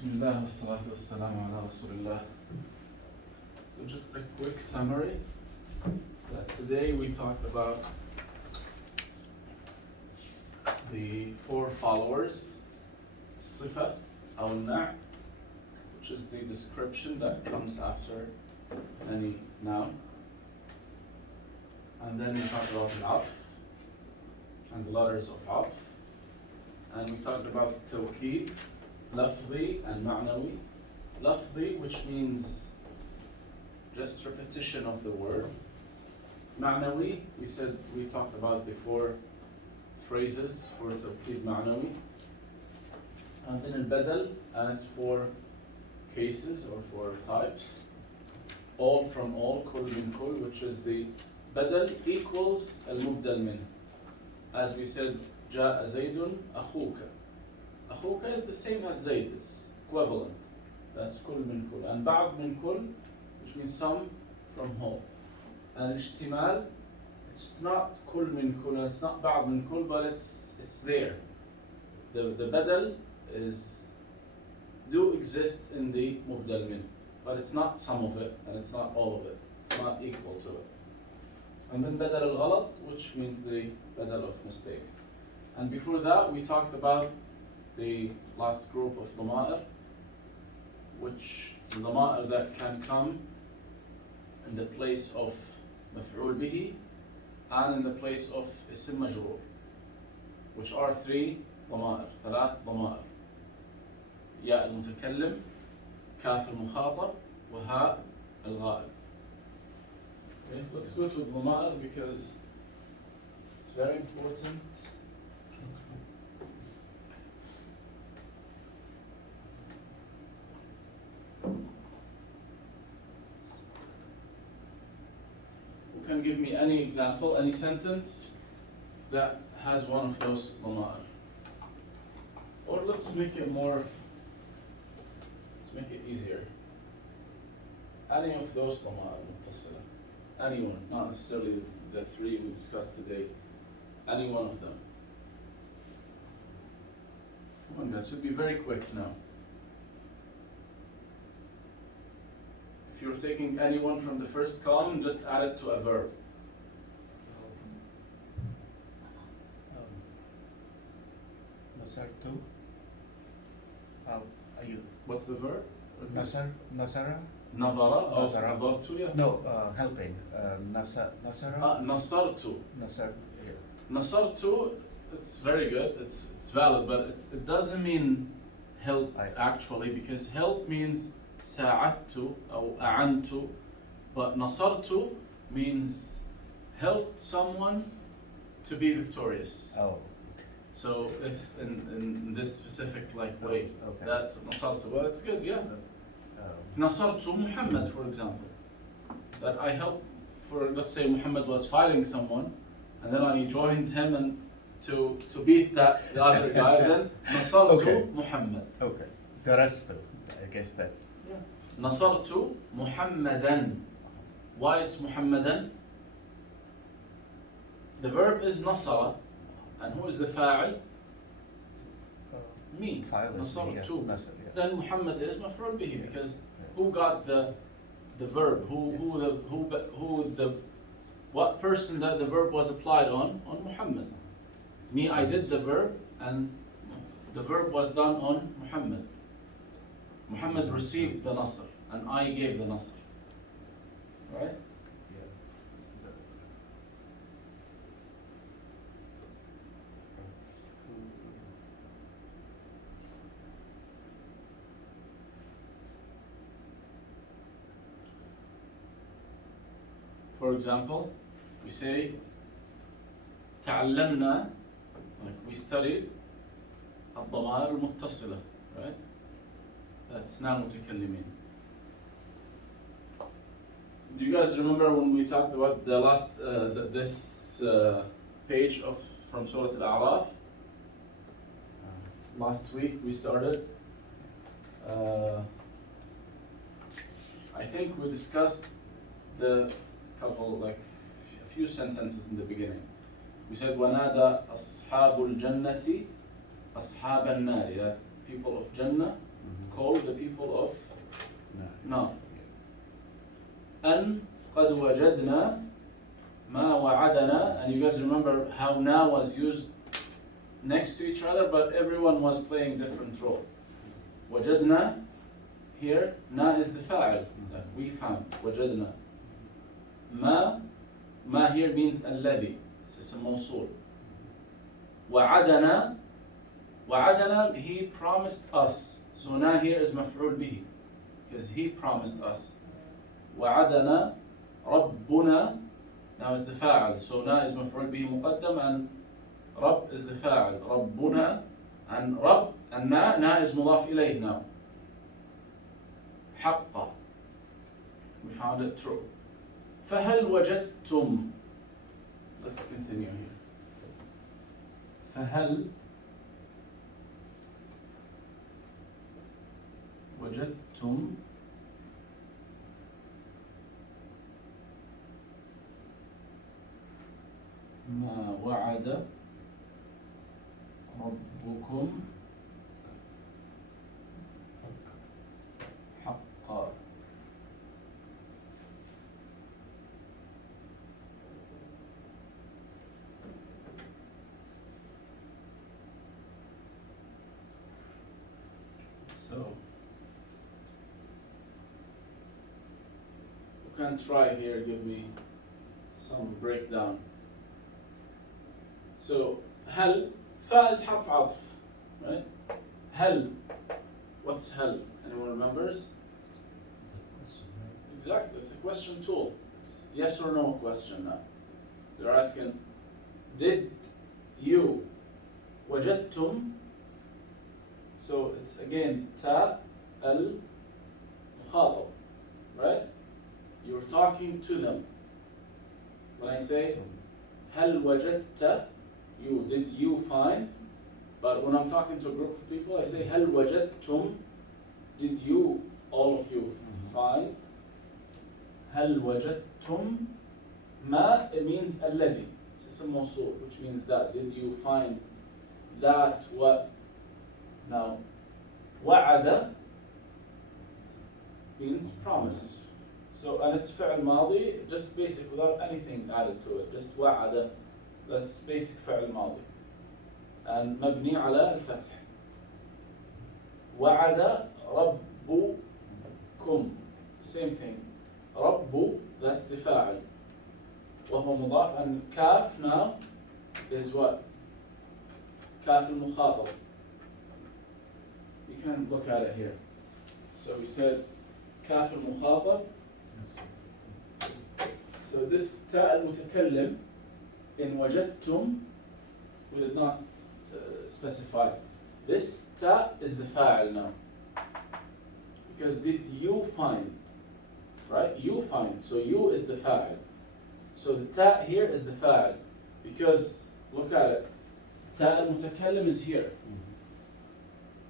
Bismillah wa salatu wa salamu ala Rasulillah. So just a quick summary. Today we talked about the four followers, Sifa aw Na'at, which is the description that comes after any noun. And then we talked about Al-Atf and the letters of Atf. And we talked about Tawqeed, Lafzi and Ma'nawi. Lafzi, which means just repetition of the word. Ma'nawi, we talked about the four phrases for Tawqeed Ma'nawi. And then Al-Badal, and it's four cases or four types. All from all, Kull min Kull, which is the Badal equals Al-Mubdal min. As we said, Ja'a Zaydun Akhuka. Akhuka is the same as Zayd, it's equivalent. That's Kull min Kull. And Ba'd min Kull, which means some from whole. And Ishtimal, it's not Kull min Kull, it's not Ba'd min Kull, but it's there. The Badal do exist in the Mubdal min, but it's not some of it, and it's not all of it. It's not equal to it. And then Badal al-Ghalat, which means the Badal of mistakes. And before that, we talked about the last group of Dama'ir, which the Dama'ir that can come in the place of Maf'ul bihi and in the place of Ism Majroor, which are three Dama'ir, ثلاث Dama'ir. ياء المتكلم, كاف المخاطب, وهاء الغائب. Okay, let's go to Dama'ir because it's very important. Who can give me any example, any sentence that has one of those Dama'ir? Or let's make it easier. Any of those Dama'ir Muttasila. Anyone, not necessarily the three we discussed today. Any one of them. Come on guys, should be very quick now. If you're taking anyone from the first column, just add it to a verb. Nasartu. Ayub. What's the verb? Nasara. Nadara? Nazara. Nadartu, yeah. No, helping. Nasara. Nasartu. Nasar. Yeah. Nasartu, it's very good, it's valid, but it doesn't mean help actually, because help means sa'adtu or a'antu, but nasartu means helped someone to be victorious. Oh. Okay. So it's in this specific way. Okay. That's what nasartu. Well, it's good, yeah. Nasartu Muhammad, for example. That I helped for, let's say Muhammad was fighting someone, and then I joined him and to beat the other guy. Then Nasartu Okay. Muhammad. Okay. The rest, I guess that. Yeah. Nasartu Muhammadan. Why it's Muhammadan? The verb is nasara, and who is the fa'il? Me. File is me, yeah. Nasartu. Nasar, yeah. Then Muhammad is maf'ul bihi, because Yeah. who got the verb? What person that the verb was applied on? On Muhammad. Me, I did the verb, and the verb was done on Muhammad. Muhammad received the nasr, and I gave the nasr. Right? Yeah. For example, we say تعلمنا, like we studied الضمائر المتصلة, right? That's now متكلمين. Do you guys remember when we talked about the last this page from Surah Al-A'raf? Last week we started. I think we discussed the a few sentences in the beginning. We said وَنَادَى أَصْحَابُ الْجَنَّةِ أَصْحَابَ النَّارِ, that people of Jannah call the people of Nar. أن قد وجدنا ما وعدنا, and you guys remember how na was used next to each other, but everyone was playing different role. وجدنا here, na is the fa'il that we found. وجدنا. ما here means الذي. It's اسم موصول. وعدنا, he promised us. So na here is مفعول به, because he promised us. وعدنا ربنا, now is the fa'il. So na is مفعول به مقدم and رب is the fa'il. ربنا and رب and na is مضاف إليه now. حقا, we found it true. فهل وجدتم, let's continue here. فهل وجدتم ما وعد ربكم حقا. So you can try here, give me some breakdown. So هل, fa is حرف عطف, right? هل, what's هل? Anyone remembers? Exactly, it's a question tool. It's yes or no question now. They're asking, did you, وجدتم, so it's again ta al mukhatab, right? You're talking to them. When I say هل وجدت, you, did you find? But when I'm talking to a group of people, I say هل وجدتم, did you, all of you, find? هل وجدتم ما, it means الذي, it's اسم موصول, which means that, did you find that, what? Now وعد means promise. So, and it's فعل ماضي, just basic, without anything added to it, just وعد, that's basic فعل ماضي. And مبني على الفتح. وعد ربكم, same thing. رب, that's the فاعل. وهو مضاف, and كاف now is what? كاف المخاطب. You can look at it here. So we said كاف المخاطب. So this تاء المتكلم in وجدتم, we did not specify. This ta is the fa'il now. Because did you find, right? You find, so you is the fa'il. So the ta here is the fa'il. Because, look at it, ta al-mutakallim is here.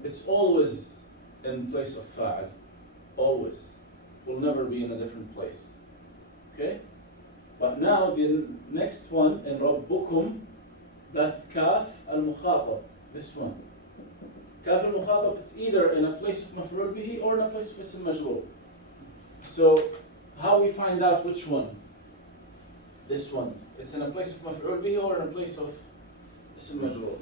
It's always in place of fa'il. Always. Will never be in a different place. Okay? But now the next one in Rabbukum, that's kaf al-mukhatab, this one. Kaf al-mukhatab, it's either in a place of maf'ul bihi or in a place of ism majroor. So how we find out which one? This one. It's in a place of maf'ul bihi or in a place of ism majroor.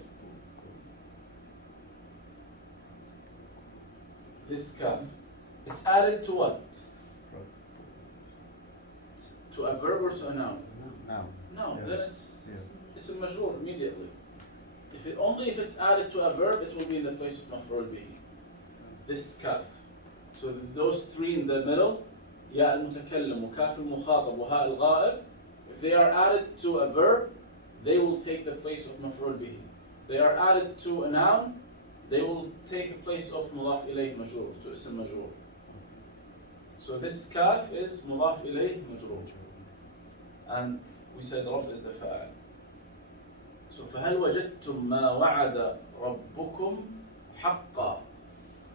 This kaf. It's added to what? To a verb or to a noun? No, then it's ism majroor immediately. Only if it's added to a verb, it will be in the place of maf'ul bihi. This kaf. So those three in the middle, ya al-mutakallim, kaf al-mukhatab, wa ha al-ghaib, if they are added to a verb, they will take the place of maf'ul bihi. They are added to a noun, they will take a place of mudaf ilayh majroor, to ism majroor. So this kaf is mudaf ilayh majroor. And we said Rabb is the fa'al. So فهل وجدتم ما وعد ربكم حقا.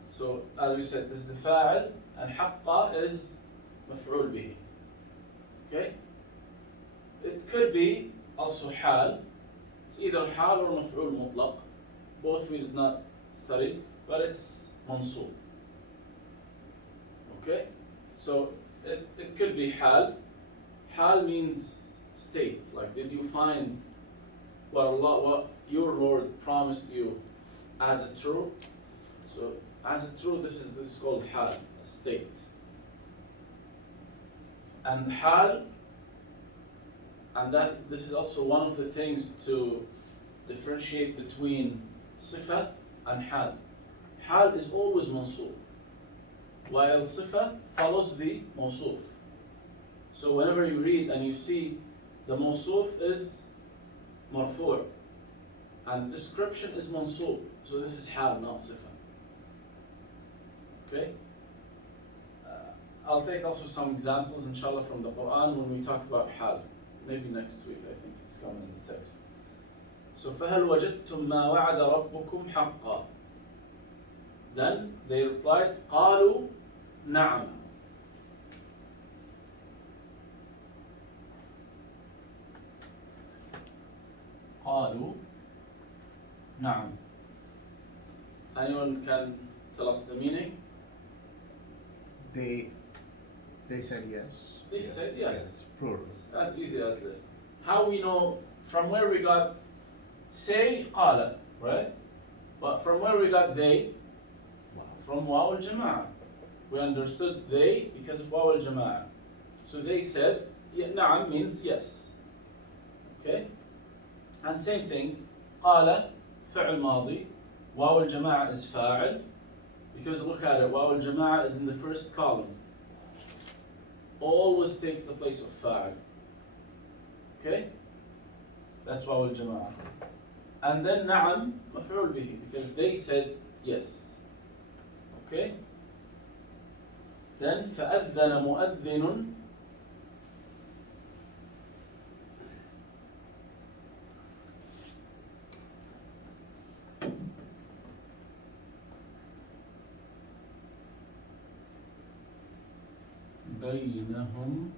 So as we said, this is the fa'al and حقا is مفعول به. Okay? It could be also حال. It's either حال or مفعول مطلق. Both we did not studied, but it's mansub. Okay? So it could be hal. Hal means state. Like, did you find what your Lord promised you as a true? So as a true, this is called hal, a state. And hal, and that this is also one of the things to differentiate between sifa and hal. Hal is always mansub, while sifa follows the mawsuf. So whenever you read and you see the mawsuf is marfu' and the description is mansub, so this is hal, not sifa. Okay? I'll take also some examples, inshallah, from the Quran when we talk about hal. Maybe next week, I think it's coming in the text. So فَهَلْ وَجَدْتُمْ مَا وَعَدَ رَبُّكُمْ حَقًّا. Then they replied, قَالُوا نَعَمْ. قَالُوا نَعَمْ. Anyone can tell us the meaning? They said yes. They said yes. It's plural. As easy as this. How we know from where we got say قال, right? But from where we got they? From waw al-jama'ah. We understood they because of waw al-jama'ah. So they said, na'am means yes. Okay? And same thing, قال فعل ماضي, waw al-jama'ah is fa'il. Because look at it, waw al-jama'ah is in the first column. Always takes the place of fa'il. Okay? That's waw al-jama'ah. And then na'am, maf'ul bihi, because they said yes. Okay? Then فَأَذَّنَ مُؤَذِّنٌ. بينهم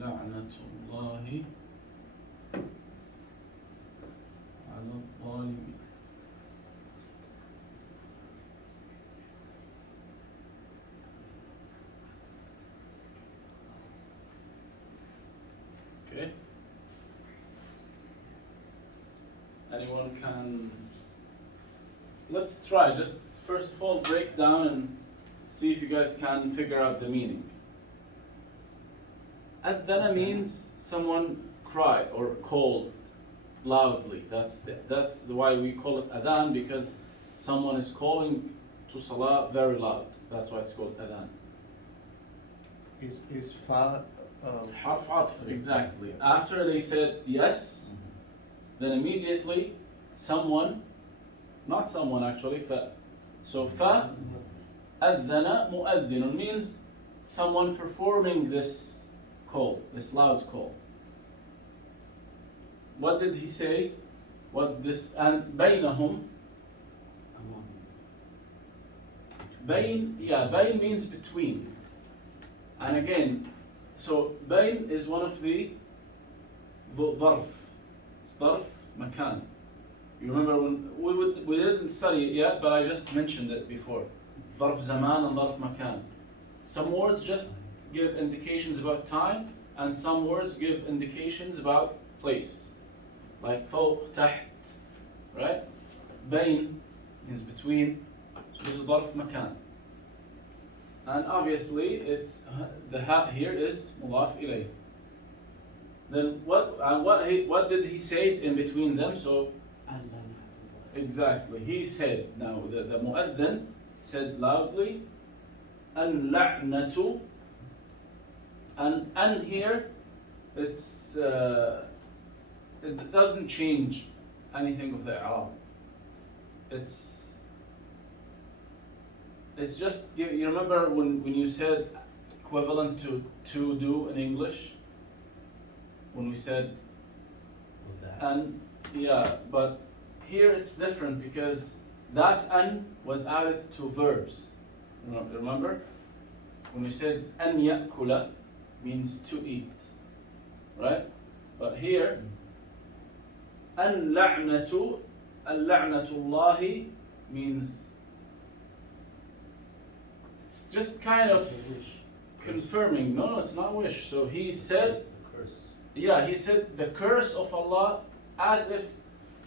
لعنة الله على الظالمين. Okay. Anyone can. Let's try. Just first of all, break down and see if you guys can figure out the meaning. Adana means someone cried or called loudly. That's why we call it adhan, because someone is calling to salah very loud. That's why it's called adhan. Is fa Harf atf, exactly. After they said yes, then immediately someone, not someone actually, fa. So fa adhana mu'adhdhinun means someone performing this call, this loud call. What did he say? What this, and bainahum. Bain, yeah, bain means between. And again, so bain is one of the ظرف. It's ظرف makan. You remember when we didn't study it yet, but I just mentioned it before. ظرف zaman and ظرف makan. Some words just give indications about time, and some words give indications about place. Like فوق, تحت, right? بين means between. So this is ظرف makan. And obviously, it's the ha here is mudaf ilayh. Then what did he say in between them? So exactly, he said, now the mu'adhin said loudly, al-la'natu, and here it's it doesn't change anything of the i'rab. It's just, you remember when you said equivalent to do in English? When we said, and yeah, but here it's different because that an was added to verbs. Remember? When we said أن يأكل means to eat, right? But here اللعنة الله means it's just kind of confirming. No, it's not wish. So he said, yeah, he said the curse of Allah as if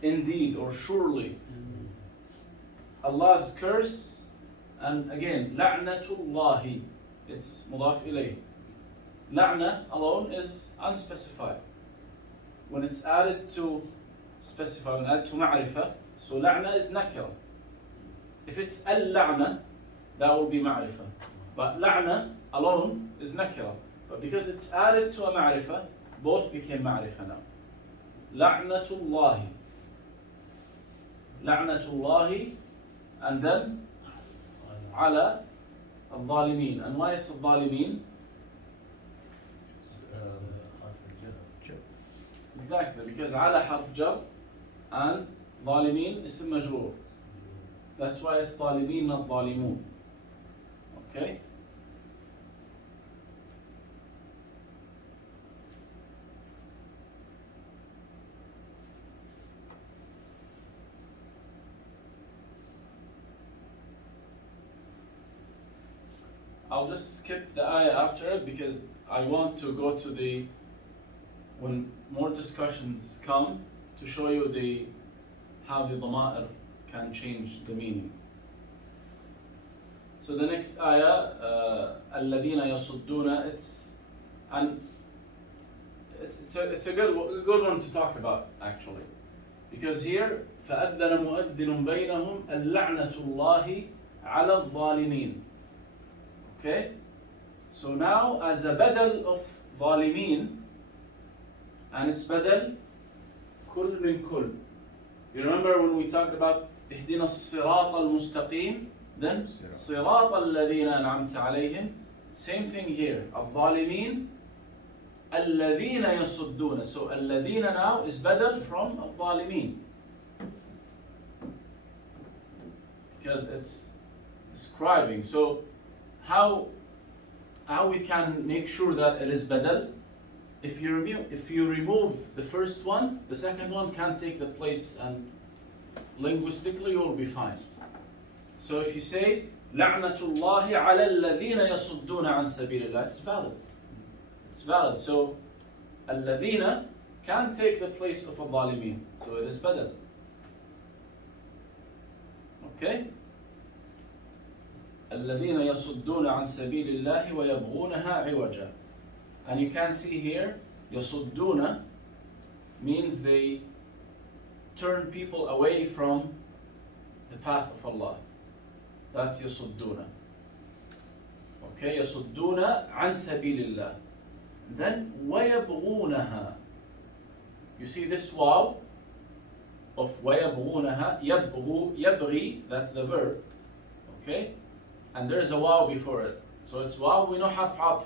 indeed or surely. Allah's curse, and again, la'natullahi, it's mudaf ilayh. La'na alone is unspecified. When it's added to specify, when added to ma'rifah, so la'na is nakira. If it's al-la'na, that will be ma'rifah. But la'na alone is nakira. But because it's added to a ma'rifah, both became ma'rifah now. La'natullahi. La'natullahi, and then ala al-zalimin. And why it's al-zalimin? Exactly, because ala harf jar and zalimin ism majroor. That's why it's zalimin, not zalimun. Okay? I'll just skip the ayah after it because I want to go to the, when more discussions come, to show you how the dhama'ir can change the meaning. So the next ayah, الَّذِينَ يَصُدُّونَ, it's a good one to talk about actually, because here فَأَذَّنَ مُؤَذِّنٌ بَيْنَهُمْ اللَّعْنَةُ اللَّهِ عَلَى الظَّالِمِينَ. Okay, so now as a badal of ظالمين, and it's badal كل من كل. You remember when we talked about اهدنا الصراط المستقيم, then صراط الذين أنعمت عليهم. Same thing here. الظالمين الذين يصدون. So الذين now is badal from الظالمين, because it's describing. So how we can make sure that it is badal? If you remove the first one, the second one can't take the place, and linguistically you will be fine. So if you say la'natullahi ala alladhina yasudduna an sabilillah, it's valid. It's valid. So alladhina can take the place of al-zalimin, so it is badal. Okay? الذين يصدون عن سبيل الله ويبغونها عوجا. And you can see here, يصدون means they turn people away from the path of Allah. That's يصدون. Okay, يصدون عن سبيل الله. Then ويبغونها. You see this waw of ويبغونها, يبغي, that's the verb. Okay? And there's a waw before it. So it's waw, we know harf atf.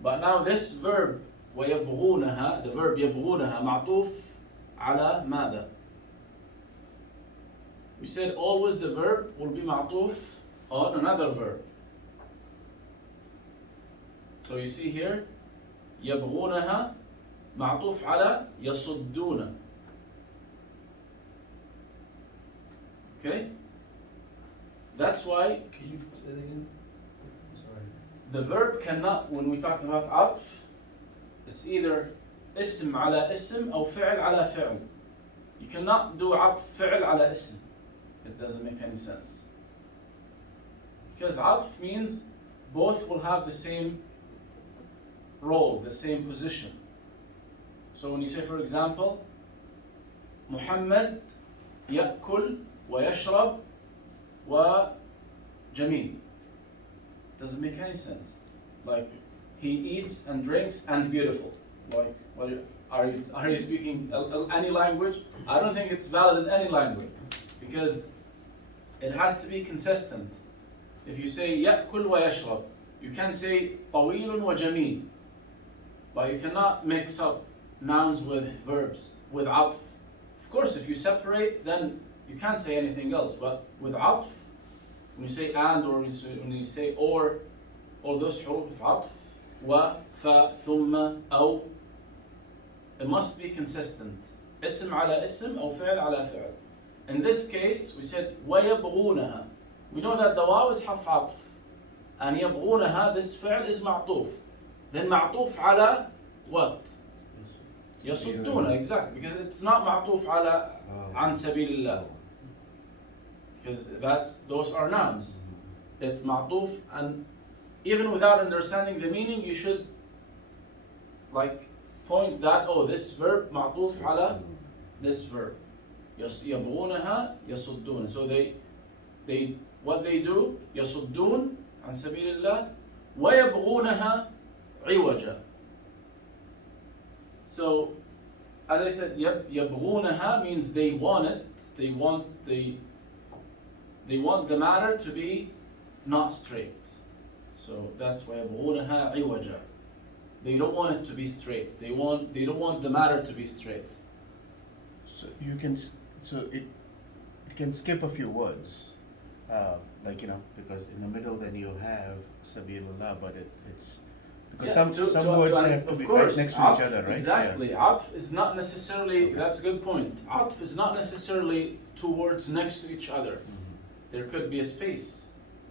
But now this verb ويبغونها, the verb يبغونها معطوف على ماذا? We said always the verb will be معطوف on another verb. So you see here يبغونها معطوف على يصدون. Okay? That's why Can you say that again? Sorry. the verb cannot, when we talk about عطف, it's either اسم على اسم أو فعل على فعل. You cannot do عطف فعل على اسم. It doesn't make any sense. Because عطف means both will have the same role, the same position. So when you say, for example, محمد يأكل ويشرب وجميل, doesn't make any sense. Like, he eats and drinks and beautiful. Like, are you speaking any language? I don't think it's valid in any language, because it has to be consistent. If you say يأكل ويشرب, you can say طويل وجميل, but you cannot mix up nouns with verbs with عطف. Of course, if you separate, then you can't say anything else. But with عطف, when you say and, or when you say or, all those حروف عطف و ف ثم أو, it must be consistent. اسم على اسم أو فعل على فعل. In this case, we said ويبغونها. We know that the واو is حرف عطف, and يبغونها, this فعل is معطوف. Then معطوف على what? يصدون, exactly, because it's not معطوف على عن سبيل الله, because those are nouns. It's معطوف, and even without understanding the meaning, you should like point that, oh, this verb معطوف على this verb. يبغونها يصدون. So they what they do, يصدون عن سبيل الله ويبغونها عوجا. So, as I said, يبغونها means they want it. They want the matter to be not straight. So that's why يبغونها عوجا. They don't want it to be straight. They don't want the matter to be straight. So you can, it can skip a few words, like, because in the middle then you have Sabilullah, but it's because some words they have to be right next to each other, right? Exactly. Atf is not necessarily, that's a good point. Atf is not necessarily two words next to each other. There could be a space.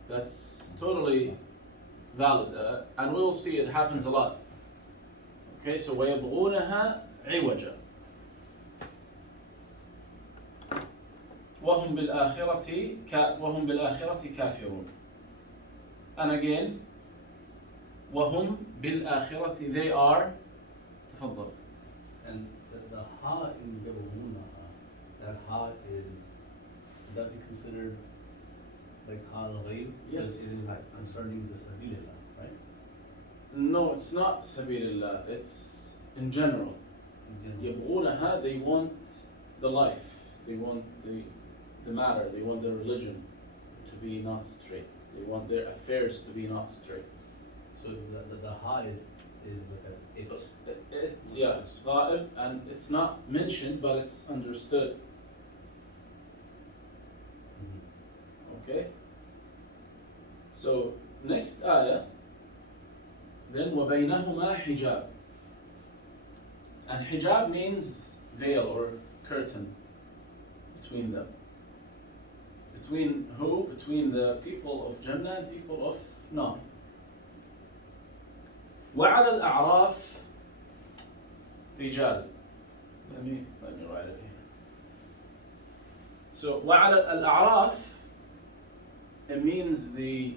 That's totally valid, and we will see it happens a lot. Okay, so ويبغونها عوجا وهم بالآخرة كافرون. And again, وهم بالآخرة, they are. تفضل. And the ha in يبغونها, that ha would that be considered like ha al-ghayb? Yes. It is concerning the Sabilillah, right? No, it's not Sabilillah, it's in general. يبغونها, they want the life, they want the matter, they want their religion to be not straight. They want their affairs to be not straight. So the ha is like it. Yeah, غائب, and it's not mentioned, but it's understood. Okay? So, next ayah, then وَبَيْنَهُمَا حِجَابٌ. And hijab means veil or curtain between them. Between who? Between the people of Jannah and people of Nar. وعلى الأعراف رجال. Let me write it here. So وعلى الأعراف, it means the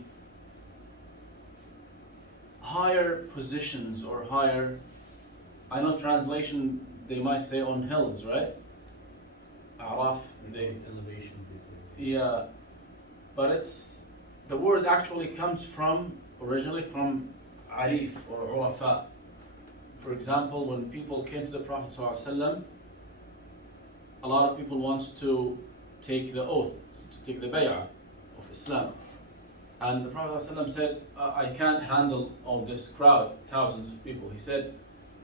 higher positions or higher, I know translation they might say on hills, right? A'raf, Elevations, they say. yeah, but the word actually comes originally from arif or urafa. For example, when people came to the Prophet ﷺ, a lot of people wants to take the oath, to take the bay'ah of Islam. And the Prophet ﷺ said, I can't handle all this crowd, thousands of people. He said,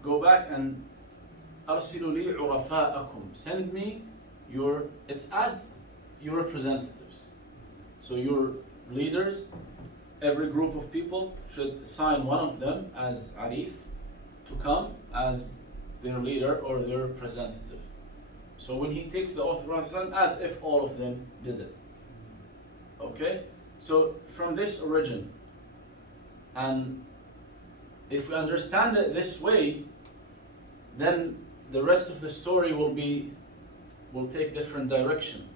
go back and أرسلوا لي عرفاءكم. Send me it's as your representatives. So your leaders, every group of people should assign one of them as Arif to come as their leader or their representative. So when he takes the oath of Prophet, as if all of them did it. Okay? So from this origin, and if we understand it this way, then the rest of the story will take different direction,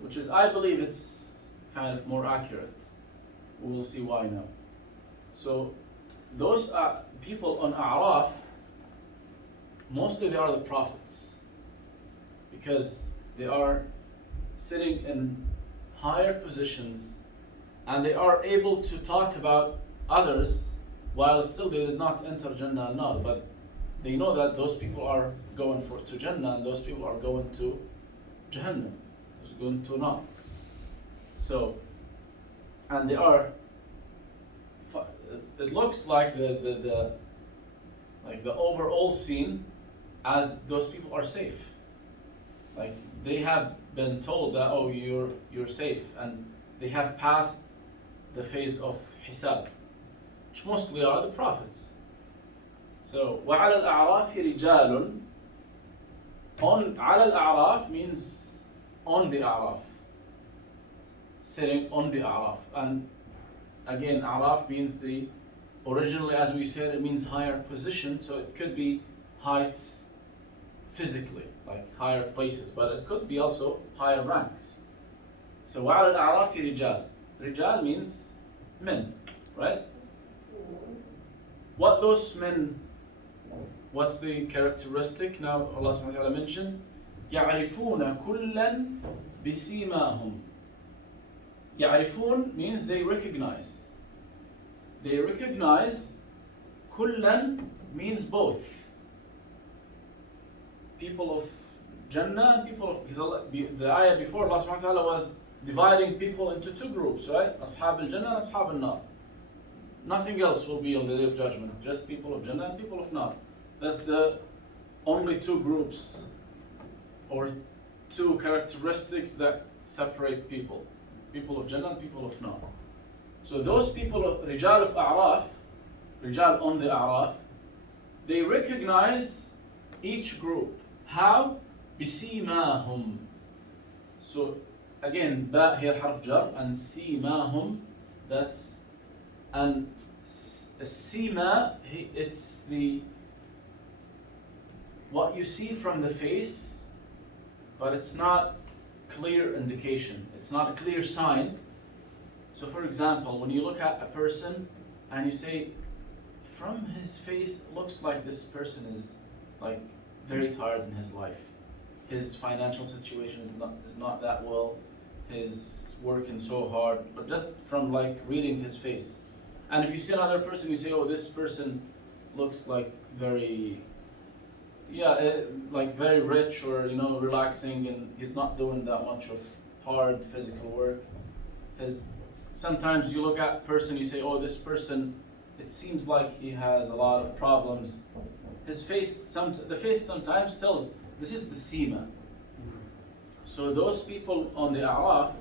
which is, I believe, it's kind of more accurate. We will see why now. So those people on A'raf, mostly they are the prophets, because they are sitting in higher positions and they are able to talk about others while still they did not enter Jannah and Nar, but they know that those people are going to Jannah and those people are going to Jahannam, going to Nar. So, and they are, it looks like the overall scene as those people are safe. Like they have been told that, oh, you're safe, and they have passed the phase of hisab, which mostly are the prophets. So وعلى الأعراف رجال. On على الأعراف means on the A'raf, sitting on the A'raf. And again, A'raf means the, originally as we said, it means higher position, so it could be heights physically, like higher places, but it could be also higher ranks. So وعلى الأعراف رجال. Rijal means men, right? What those men, what's the characteristic? Now Allah subhanahu wa ta'ala mentioned يعرفون كلا بسيماهم. يعرفون means they recognize. They recognize. كلا means both. People of Jannah and people of, because the ayah before Allah subhanahu wa ta'ala was dividing people into two groups, right? Ashab al-Jannah and Ashab al-Nar. Nothing else will be on the Day of Judgment, just people of Jannah and people of Nar. That's the only two groups or two characteristics that separate people. People of Jannah and people of Nar. So those people, Rijal of A'raf, Rijal on the A'raf, they recognize each group. How? بسيماهم. So again, ba here harf jar, and simahum, that's, and sima, it's the, what you see from the face, but it's not clear indication. It's not a clear sign. So for example, when you look at a person and you say, from his face, it looks like this person is like very tired in his life. His financial situation is not that well. He's working so hard, but just from like reading his face. And if you see another person, you say, oh, this person looks like very, like very rich, or relaxing, and he's not doing that much of hard physical work. Sometimes you look at a person, you say, oh, this person, it seems like he has a lot of problems. His face, the face sometimes tells, this is the sima. So those people on the A'raf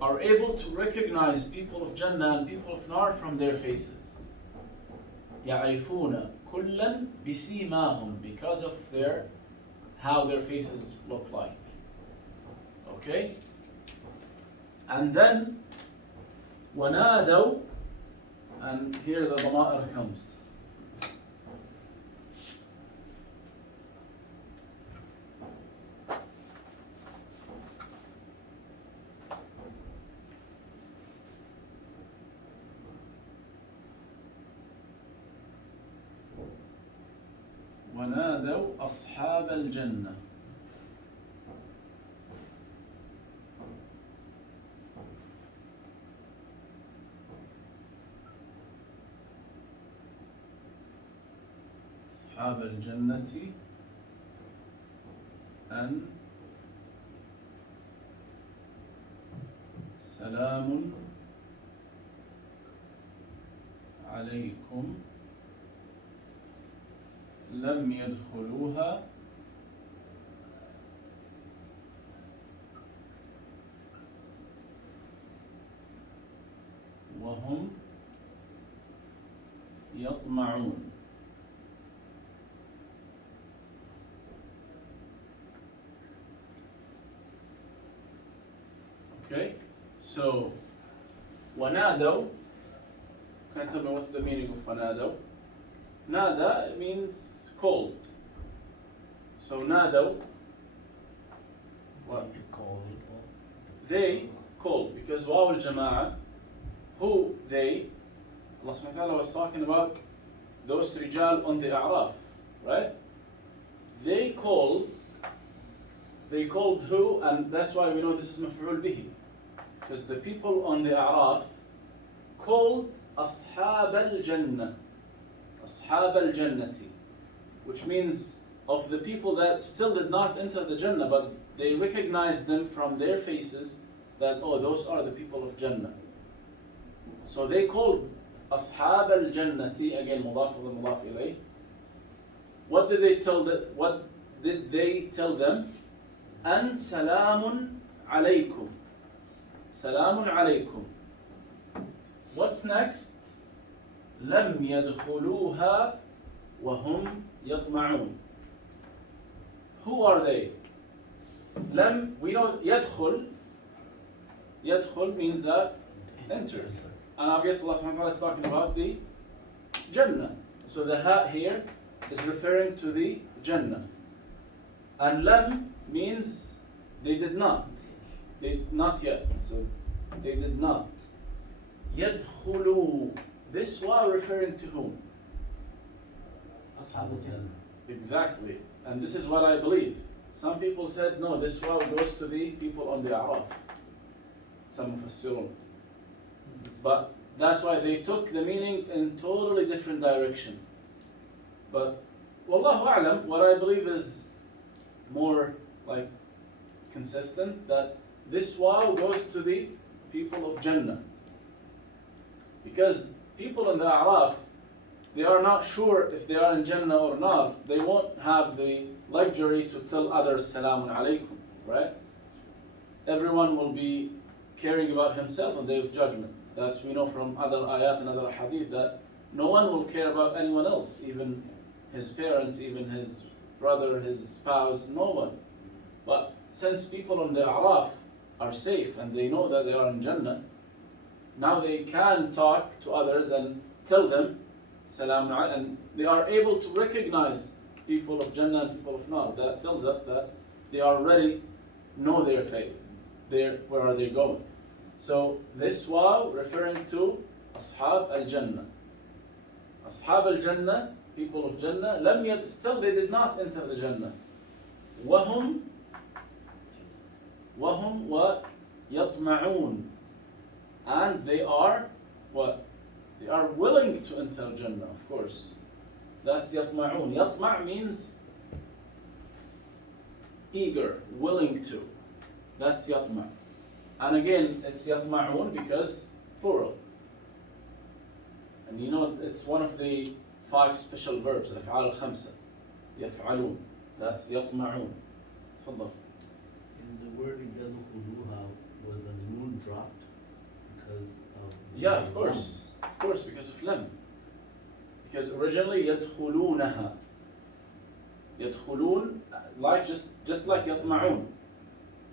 are able to recognize people of Jannah and people of Nar from their faces. يعرفون كلا بسيماهم, because of how their faces look like. Okay? And then وَنَادَوْا, and here the ضمائر comes. ونادوا أصحاب الجنة. أصحاب الجنة أن سلام عليكم لم يدخلوها وهم يطمعون. Okay, so وَنَادَوْا, can you tell me what's the meaning of وَنَادَوْا? Nada, it means called. So nadaw, what? Called. They called, because waw al-jama'ah, who they, Allah subhanahu wa ta'ala was talking about those rijal on the A'raf, right? They called who, and that's why we know this is maf'ul bihi, because the people on the A'raf called ashab al-jannah. Ashab al-Jannati, which means of the people that still did not enter the Jannah, but they recognized them from their faces that, oh, those are the people of Jannah. So they called Ashab al-Jannati, again mudaf wa mudaf ilayh. What did they tell them? An salamun alaykum. سلام عليكم. What's next? لم يدخلوها وهم يطمعون. Who are they? لم, we know يدخل. يدخل means that enters. And obviously Allah subhanahu wa ta'ala is talking about the Jannah. So the ha here is referring to the Jannah. And lam means they did not. They not yet. So they did not. يدخلوا. This waw referring to whom? أصحاب الجنة. Exactly. And this is what I believe. Some people said no, this waw goes to the people on the Araf. Some mufassirun. But that's why they took the meaning in totally different direction. But wallahu a'lam, what I believe is more like consistent, that this waw goes to the people of Jannah. Because people in the A'raf, they are not sure if they are in Jannah or not. They won't have the luxury to tell others Salamun Alaikum, right? Everyone will be caring about himself on the day of judgment. That's, we know from other ayat and other hadith, that no one will care about anyone else, even his parents, even his brother, his spouse, no one. But since people on the A'raf are safe and they know that they are in Jannah, now they can talk to others and tell them Salam Alaikum, and they are able to recognize people of Jannah and people of Nar. That tells us that they already know their fate. Where are they going? So this waw referring to Ashab al-Jannah. Ashab al-Jannah, people of Jannah, still they did not enter the Jannah. وهم what? يطمعون. And they are what? They are willing to enter Jannah, of course. That's يطمعون. يطمع means eager, willing to. That's يطمع. And again, it's يطمعون because plural. And you know, it's one of the 5 special verbs, الأفعال الخمسة. يفعلون. That's يطمعون. تفضل. In the word يدخلوها, was the noon dropped because of Yeah, of course. Of course, because of lam. Because originally يدخلونها. يدخلون, like just like يطمعون.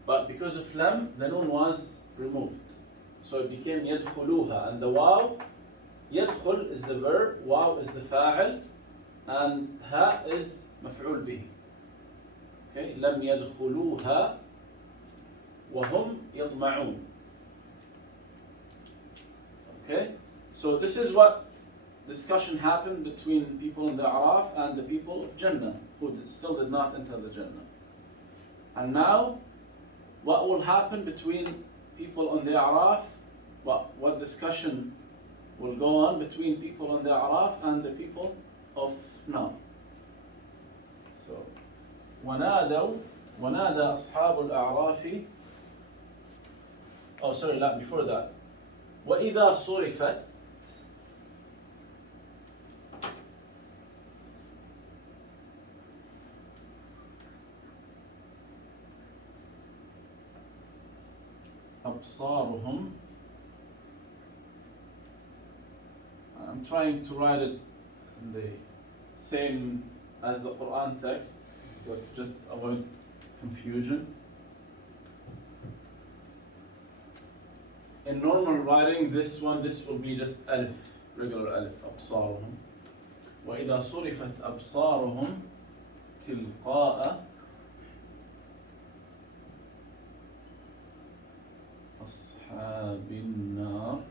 But because of lam, the noon was removed. So it became يدخلوها. And the waw, يدخل is the verb, waw is the fa'il, and ha is مفعول به. Okay, لم يدخلوها وهم يطمعون. Okay, so this is what discussion happened between people in the Araf and the people of Jannah, who still did not enter the Jannah. And now, what will happen between people on the Araf? What discussion will go on between people on the Araf and the people of Nar? So, ونادى أصحاب الأعراف. Oh, sorry, before that. وإذا صرفت أبصارهم. I'm trying to write it in the same as the Quran text, so to just avoid confusion. In normal writing, this will be just alif, regular alif, أبصارهم. وإذا صرفت أبصارهم تلقاء أصحاب النار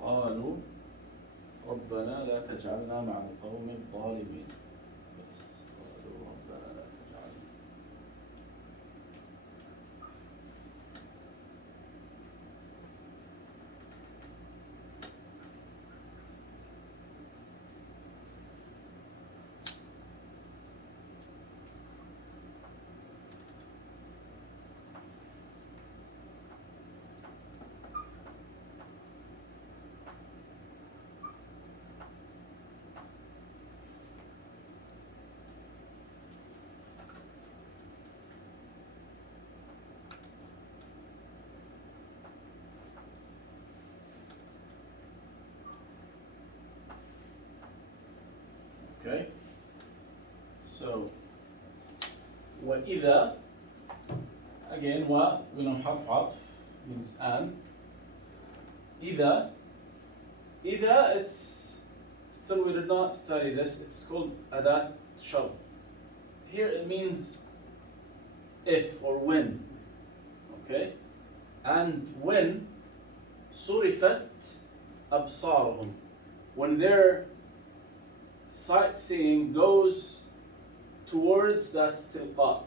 قالوا ربنا لا تجعلنا مع القوم الظالمين. قالوا ربنا لا تجعلنا. Okay? So, وإذا, again, we know حرف عطف means and. إذا, it's, still we did not study this, it's called أداة شرط. Here it means if or when, okay? And when صرفت أبصارهم, when their sightseeing goes towards that تلقاء.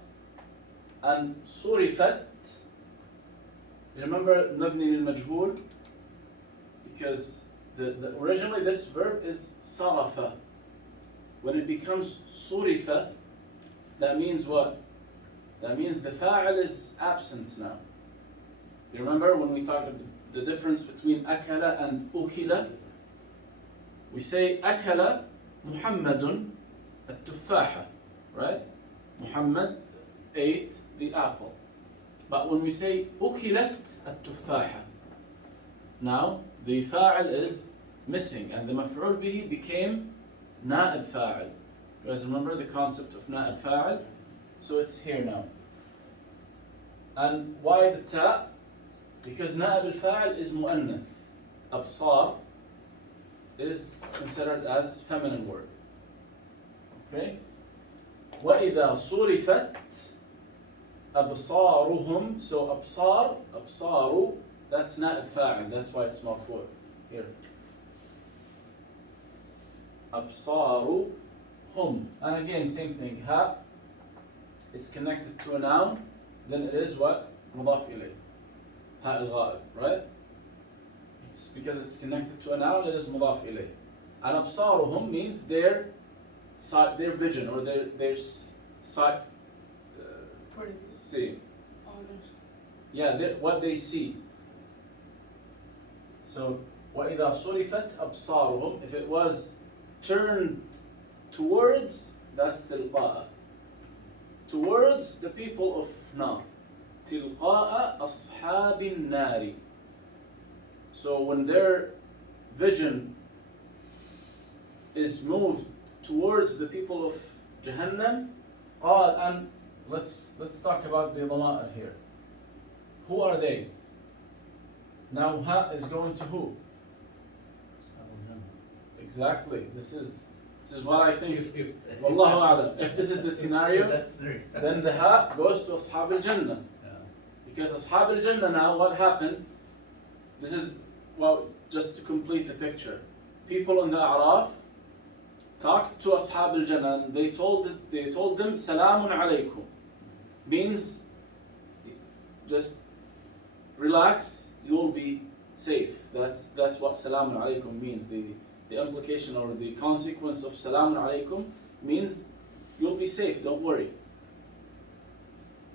And صرفت, you remember مبني للمجهول? Because the originally this verb is صرف. When it becomes صرف, that means what? That means the fa'il is absent now. You remember when we talked about the difference between أكل and أكل? We say أكل محمد التفاحة, right? Muhammad ate the apple. But when we say أكلت التفاحة, now the fa'il is missing and the maf'ul bihi became na'ib fa'il. You guys remember the concept of na'ib fa'il? So it's here now. And why the ta'? Because na'ib al-fa'il is mu'annath. Absar is considered as feminine word. Okay? وَإِذَا صُرِفَتْ أَبْصَارُهُم. So أبصار, that's na'ib fa'il. That's why it's marfu' here. أبصارهم. And again, same thing. Ha, it's connected to a noun, then it is what? مضاف إليه. Ha al-ghaib, right? It's because it's connected to a noun, it is مضاف إليه. And أبصارهم means their sight, their vision, or their sight. See. Yeah, what they see. So وإذا صرفت أبصارهم, if it was turned towards, that's تلقاء. Towards the people of nar. تلقاء أصحاب النار. So when their vision is moved towards the people of Jahannam, قال, and let's talk about the ضمائر here. Who are they? Now ha is going to who? Exactly. This is what I think. Wallahu a'lam. If this is the scenario, then the ha goes to Ashab al-Jannah. Because Ashab al-Jannah now, what happened? This is, well, just to complete the picture. People in the A'raf talked to Ashab al-Jannah and they told them, Salamun alaykum. Means, just relax, you'll be safe. That's what Salamun alaykum means. The implication or the consequence of Salamun alaykum means you'll be safe, don't worry.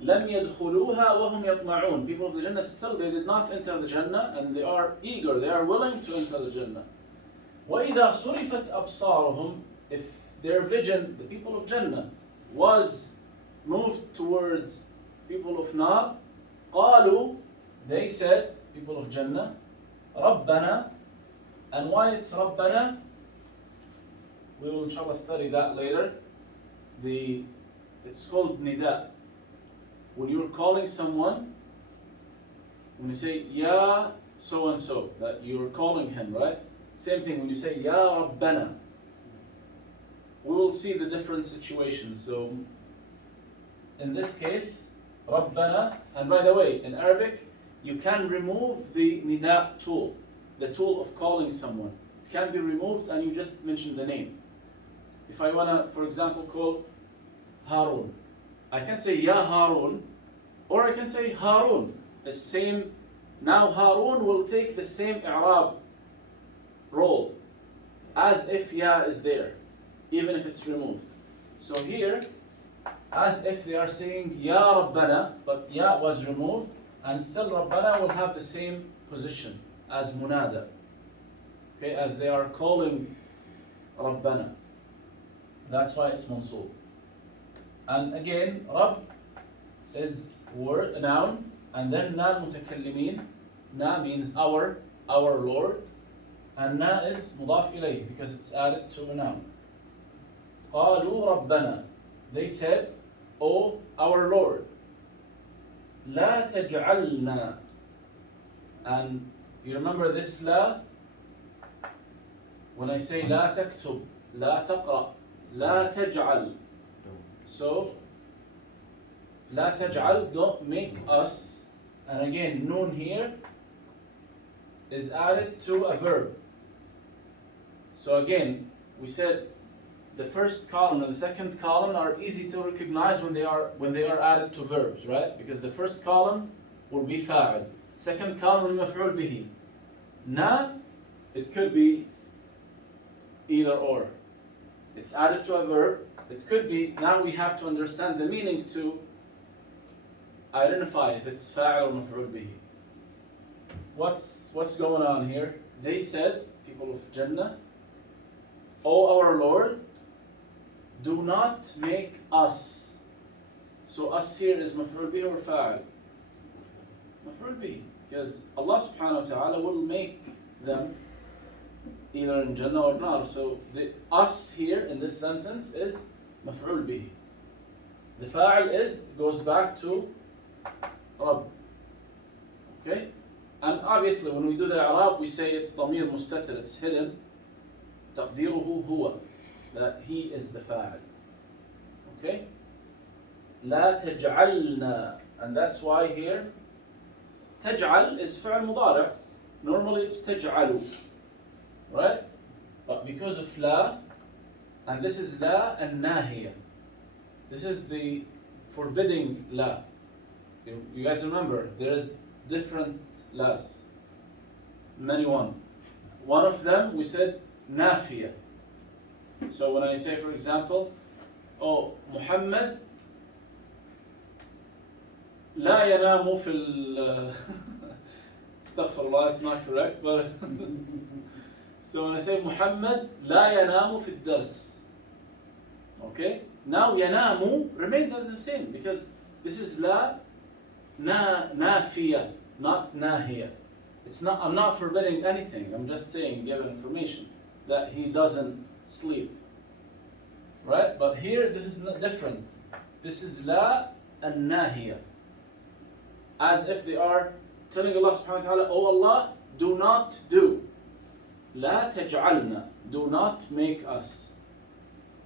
لَمْ يَدْخُلُوهَا وَهُمْ يَطْمَعُونَ. People of the Jannah still, they did not enter the Jannah and they are eager, they are willing to enter the Jannah. وَإِذَا صُرِفَتْ أَبْصَارُهُم. If their vision, the people of Jannah, was moved towards people of Nar, قَالُوا, they said, people of Jannah, رَبَّنَا. And why it's Rabbana? We will inshallah study that later. It's called nida. When you're calling someone, when you say Ya so and so, that you're calling him, right? Same thing when you say Ya Rabbana. We will see the different situations. So in this case, Rabbana, and by the way, in Arabic, you can remove the nida tool. The tool of calling someone. It can be removed and you just mention the name. If I wanna, for example, call Harun, I can say Ya Harun, or I can say Harun. The same, now Harun will take the same i'rab role, as if Ya is there, even if it's removed. So here, as if they are saying Ya Rabbana, but Ya was removed, and still Rabbana will have the same position as munada, okay, as they are calling Rabbana. That's why it's mansub. And again, Rabb is word, a noun, and then na mutakallimin. Na means our Lord, and na is mudaf ilayh because it's added to a noun. قالوا ربنا. They said, O our Lord. لا تجعلنا. And you remember this لا? When I say لا تكتب, لا تقرأ, لا تجعل. So, لا تجعل, don't make us. And again, noon here is added to a verb. So again, we said the first column and the second column are easy to recognize when they are added to verbs, right? Because the first column will be فاعل, second column will be مفعول به. Na, it could be either or. It's added to a verb. It could be, now we have to understand the meaning to identify if it's فاعل or مفعول به. What's going on here? They said, people of Jannah, O our Lord, do not make us. So us here is مفعول به or فاعل? مفعول به. Because Allah subhanahu wa ta'ala will make them either in Jannah or Nar. So the us here in this sentence is مفعول به. The fa'il goes back to Rabb. Okay? And obviously when we do the i'rab, we say it's ضمير مستتر, it's hidden. تقديره هو, that he is the fa'il. Okay? لا تجعلنا. And that's why here تجعل is فعل مضارع. Normally it's تجعل. Right? But because of لا, and this is لا الناهية. This is the forbidding لا. You guys remember, there is different las. Many one. One of them we said نافية. So when I say, for example, oh, Muhammad لا ينام في ال استغفر الله, it's not correct, but so when I say Muhammad لا ينام في الدرس, okay, now ينام remained as the same because this is لا نافية, not ناهية. It's not, I'm not forbidding anything, I'm just saying, giving information that he doesn't sleep. Right? But here this is not different. This is لا الناهية. As if they are telling Allah subhanahu wa ta'ala, oh Allah, do not do. لا تجعلنا, do not make us.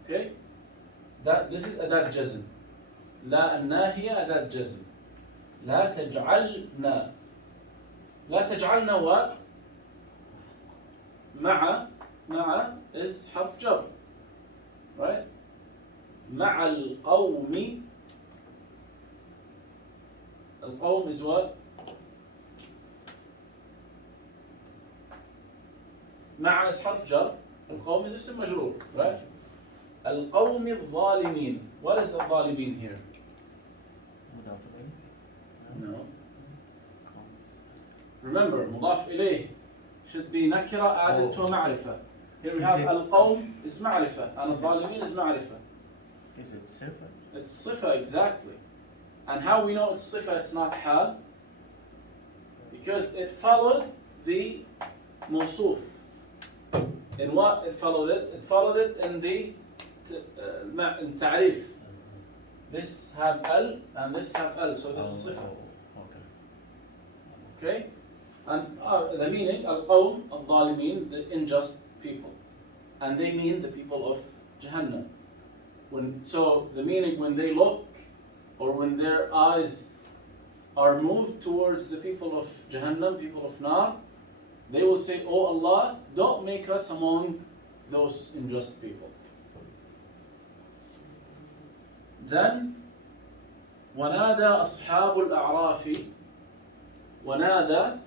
Okay? This is أداة جزم. لا الناهية أداة جزم. لا تجعلنا. لا تجعلنا what? مع is حرف جر. Right? مع القوم. القوم is what? مع is حرف جر. القوم is اسم مجرور. Right? القوم الظالمين. What is الظالمين here? No. Remember, مضاف إليه should be نكرة added to a معرفة. Here we have القوم is معرفة and الظالمين is معرفة. Is it صفة? It's صفة, exactly. And how we know it's صفة, it's not حال? Because it followed the موصوف. In what it followed it? It followed it in the in تعريف. This have ال and this have ال, so this is صفة. Okay? And the meaning, القوم الظالمين, the unjust people. And they mean the people of Jahannam. So the meaning, when they look, or when their eyes are moved towards the people of Jahannam, people of Nar, they will say, oh Allah, don't make us among those unjust people. Then, ونادى أصحاب الأعراف. ونادى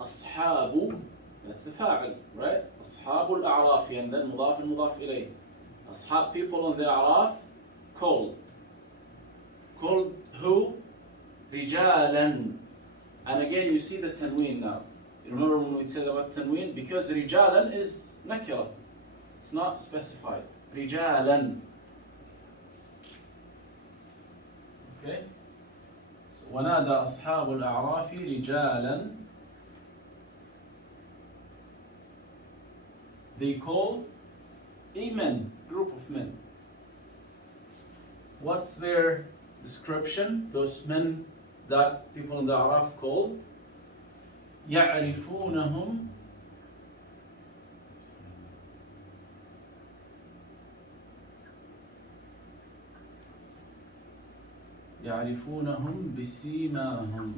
أصحاب, that's the فاعل, right? أصحاب الأعراف, and then مضاف إليه. أصحاب, people on the أعراف, called who? رجالا. And again you see the tanween now. You remember when we said about tanween? Because رجالا is nakira, it's not specified. رجالا. Okay? ونادى أصحاب الأعراف رجالا. They call a men, group of men. What's their description? Those men that people in the Araf called يعرفونهم يعرفونهم بسيماهم.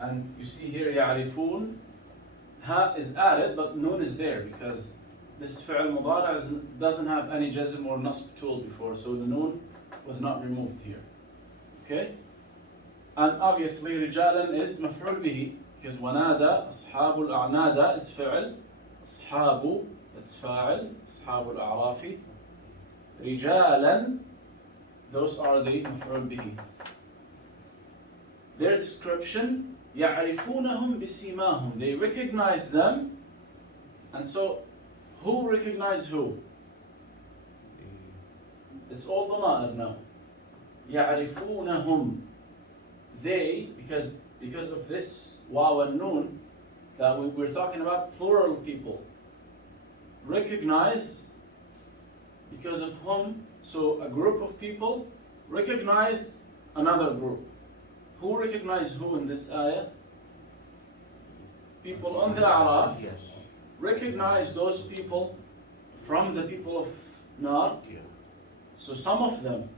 And you see here يعرفون, ha is added but noon is there because this fi'l mudara doesn't have any jazm or nasb tool before, so the noon was not removed here. Okay? And obviously رجالا is مفعول به because ونادى أصحاب الأعنادة is فعل, أصحاب that's فاعل, أصحاب الأعراف, رجالا those are the مفعول به. Their description يعرفونهم بسيماهم, they recognize them. And so who recognized who? It's all ضمائر now. يعرفونهم, they, because of this waw and noon that we're talking about plural people, recognize because of whom. So a group of people recognize another group. Who recognized who in this ayah? People on the Araf Yes. recognize those people from the people of Nar. Yeah. So some of them,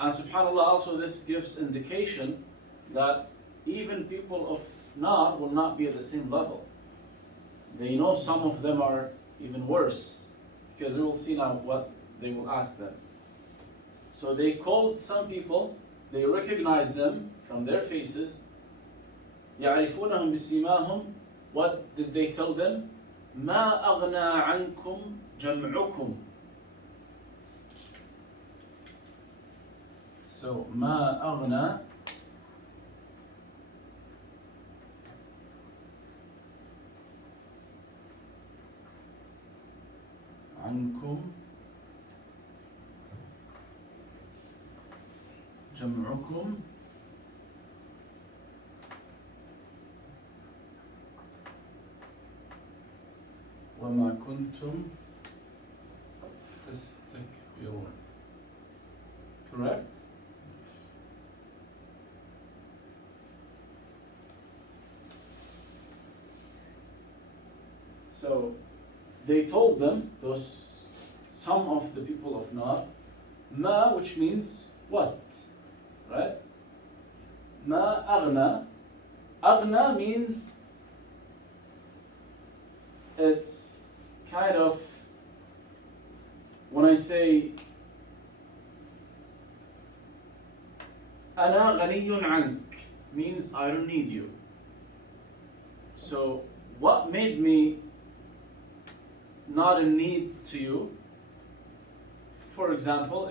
and subhanAllah, also this gives indication that even people of Nar will not be at the same level. They know some of them are even worse, because we will see now what they will ask them. So they called some people, they recognized them from their faces. يعرفونهم بسيماهم. What did they tell them? ما أغنى عنكم جمعكم. So ما أغنى عنكم جمعكم وما كنتم تستكبرون. Correct? So they told them, some of the people of Nar, ma, which means what? Right? Ma aghna. Aghna means it's kind of, when I say أنا غني عنك, means I don't need you. So what made me not in need to you? For example,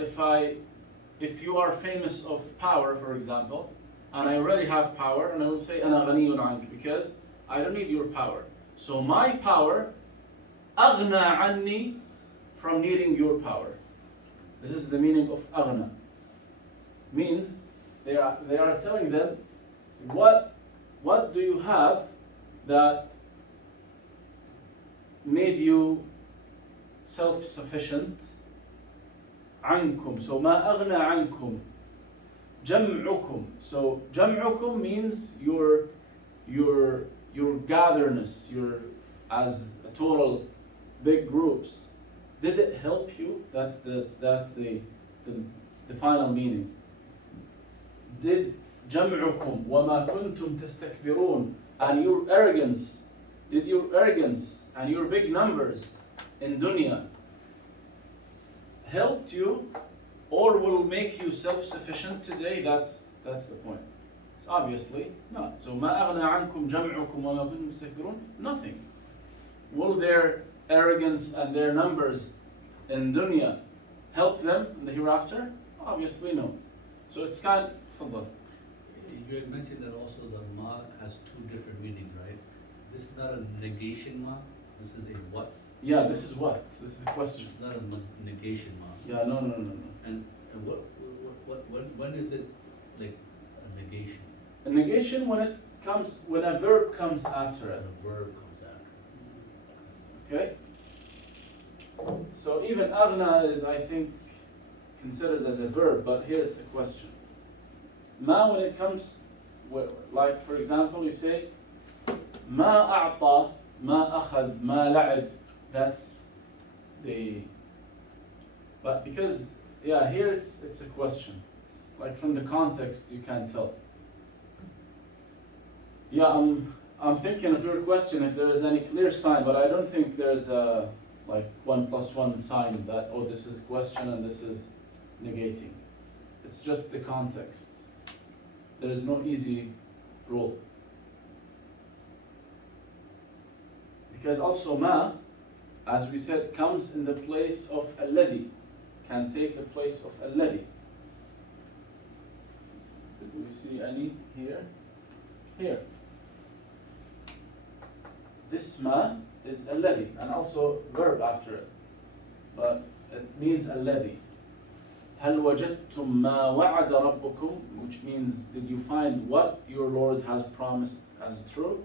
if you are famous of power, for example, and I already have power, and I will say أنا غني عنك because I don't need your power. So my power أغنى عني from needing your power. This is the meaning of أغنى. Means they are telling them, what do you have that made you self-sufficient? عنكم. So ما أغنى عنكم. جمعكم. So جمعكم means your gatherness, your as a total big groups. Did it help you? That's the final meaning. Did جمعكم وما كنتم تستكبرون, and your arrogance, did your arrogance and your big numbers in dunya helped you or will make you self-sufficient today? That's the point. It's obviously not. So ما أغنى عنكم جمعكم وما كنتم تستكبرون, nothing. Will their arrogance and their numbers in dunya help them in the hereafter? Obviously no. So it's kind of, تفضل. You had mentioned that also the ma has two different meanings, right? This is not a negation ma, this is a what? Yeah, this is what? This is a question. It's not a negation ma. Yeah, no. And when is it like a negation? A negation when it comes, when a verb comes after it. And a verb comes after. Okay? So even أغنى is, I think, considered as a verb, but here it's a question. ما, when it comes, like for example, you say ما أعطى, ما أخذ, ما لعب. That's the. But because here it's a question. It's like from the context you can't tell. I'm thinking of your question if there is any clear sign, but I don't think there's a like 1 + 1 sign that this is question and this is negating. It's just the context. There is no easy rule. Because also ma, as we said, comes in the place of alladhi, can take the place of alladhi. Did we see any here? Here. This ma is alladhi, and also verb after it. But it means alladhi. هل وجدتم ما وعد ربكم, which means did you find what your Lord has promised as true?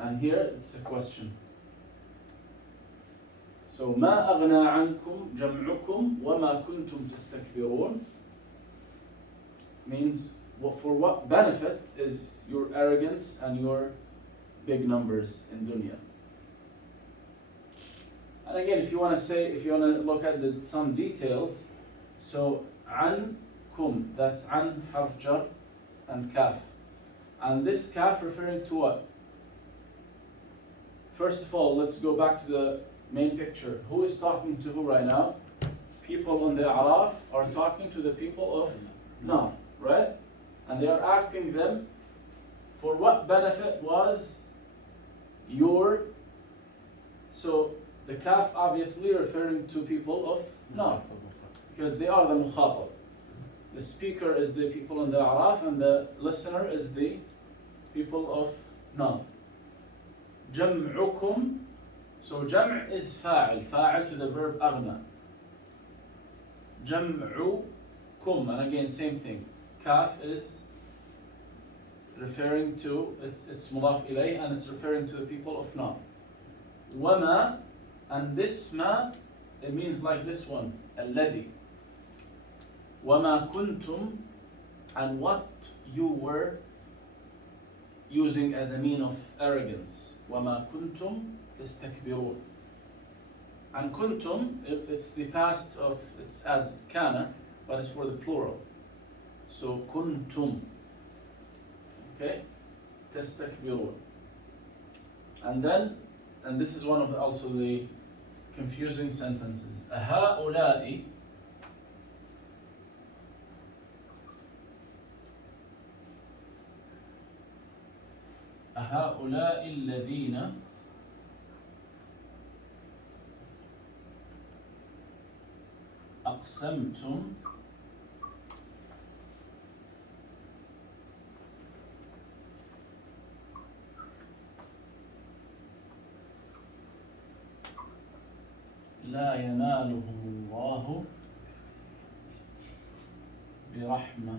And here it's a question. So ما أغنى عنكم جمعكم وما كنتم تستكبرون means for what benefit is your arrogance and your big numbers in dunya. And again, if you want to look at some details, so عنكم, that's عن حرف جر and kaf. And this kaf referring to what? First of all, let's go back to the main picture. Who is talking to who right now? People on the Araf are talking to the people of Nar, right? And they are asking them, for what benefit was your... So the kaf obviously referring to people of Nar, because they are the mukhatab. The speaker is the people in the Araf, and the listener is the people of Nar. جمعكم, so جمع is فاعل to the verb أغنى. جمعكم, and again same thing. Kaf is referring to, it's مضاف إليه, and it's referring to the people of Nar. وما, and this ma, it means like this one, الذي. وما كنتم, and what you were using as a mean of arrogance. وما كنتم تستكبرون. And kuntum, it's the past of, it's as kana, but it's for the plural. So kuntum. Okay? تستكبرون. And this is one of also the confusing sentences. أهؤلاء, أهؤلاء الذين أقسمتم لا ينالهم الله برحمة.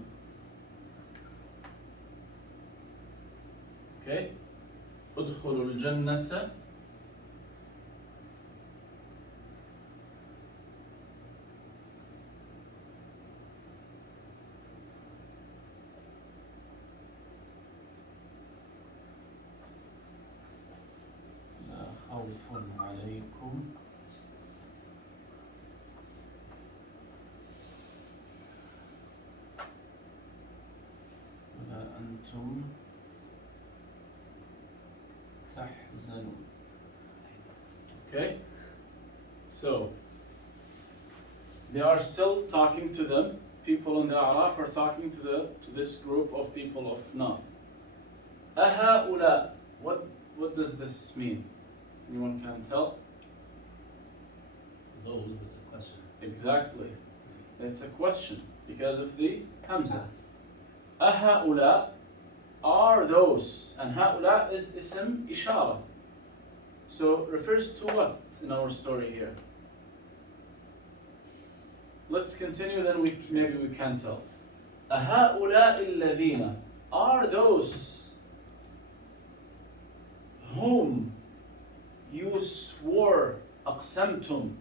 Okay? ادخلوا الجنة لا خوف عليكم ولا أنتم تحزنون. Okay? So, they are still talking to them. People in the Araf are talking to this group of people of Nar. أهؤلاء, what does this mean? Anyone can tell? Those is a question. Exactly. It's a question because of the Hamza. أهؤلاء, are those, and هؤلاء is ism ishara. So refers to what in our story here? Let's continue, then maybe we can tell. أهؤلاء الذين, are those whom you swore أقسمتم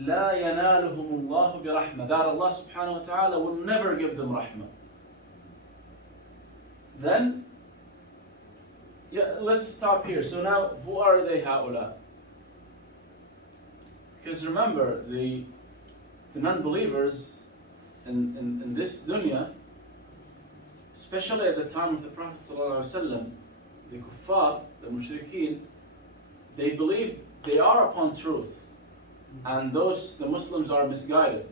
لا ينالهم الله برحمة, that Allah subhanahu wa ta'ala will never give them rahmah. Then, yeah, let's stop here. So now, who are they, هؤلاء? Because remember, the non-believers in this dunya, especially at the time of the Prophet ﷺ, the kuffar, the mushrikeen, they believe they are upon truth, and the Muslims are misguided.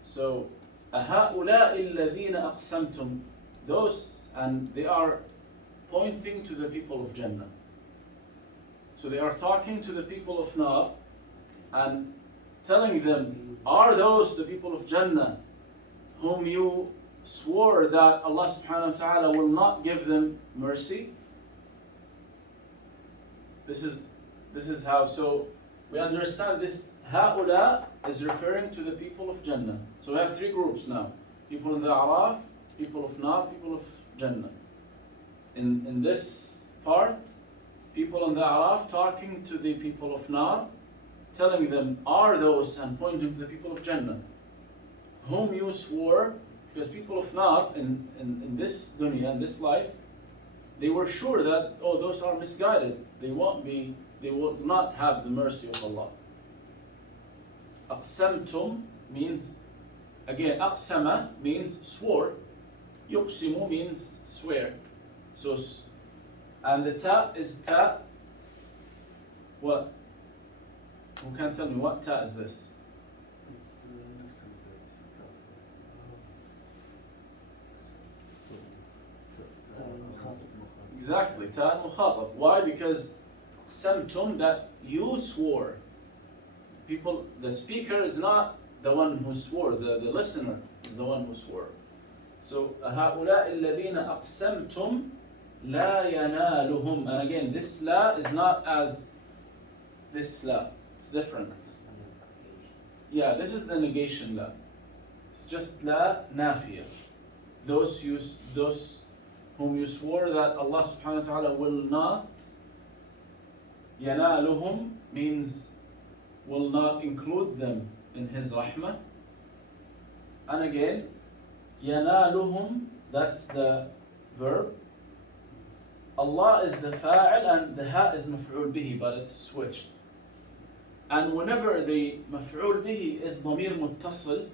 So, أَهَؤُلَاءِ الَّذِينَ أَقْسَمْتُمْ, those, and they are pointing to the people of Jannah. So they are talking to the people of Nar and telling them, are those the people of Jannah whom you swore that Allah subhanahu wa ta'ala will not give them mercy? This is how, so we understand this هؤلاء is referring to the people of Jannah. So we have three groups now. People in the Araf, people of Nar, people of Jannah. In this part, people in the Araf talking to the people of Nar, telling them, are those, and pointing to the people of Jannah, whom you swore, because people of Nar in this dunya, in this life, they were sure that, oh, those are misguided. They will not have the mercy of Allah. Aqsamtum means, again, aqsama means swore. Yuqsimu means swear. So, and the ta is ta. What? Who can tell me what ta is this? Exactly, ta al-mukhatab. Why? Because samtum, that you swore. People, the speaker is not the one who swore, the listener is the one who swore. So, هؤلاء الذين أقسمتم لا ينالهم. And again, this la is not as this la. It's different. Yeah, this is the negation la. It's just la nafiya. Those whom you swore that Allah subhanahu wa ta'ala will not, ينالهم means will not include them in His rahmah. And again, ينالهم, that's the verb. Allah is the fa'il and the ha is maf'ul bihi, but it's switched. And whenever the maf'ul bihi is ضمير متصل,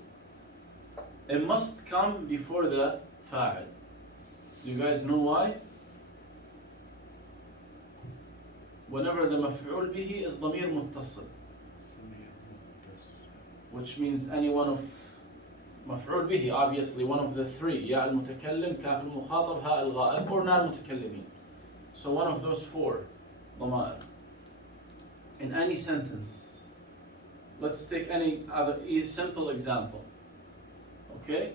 it must come before the fa'il. Do you guys know why? Whenever the maf'ul bihi is ضمير متصل, which means any one of مفعول به, obviously one of the three, يا المتكلم, كاف المخاطب, هاء الغائب, or نار المتكلمين. So one of those four ضمائر. In any sentence, let's take any other simple example. Okay?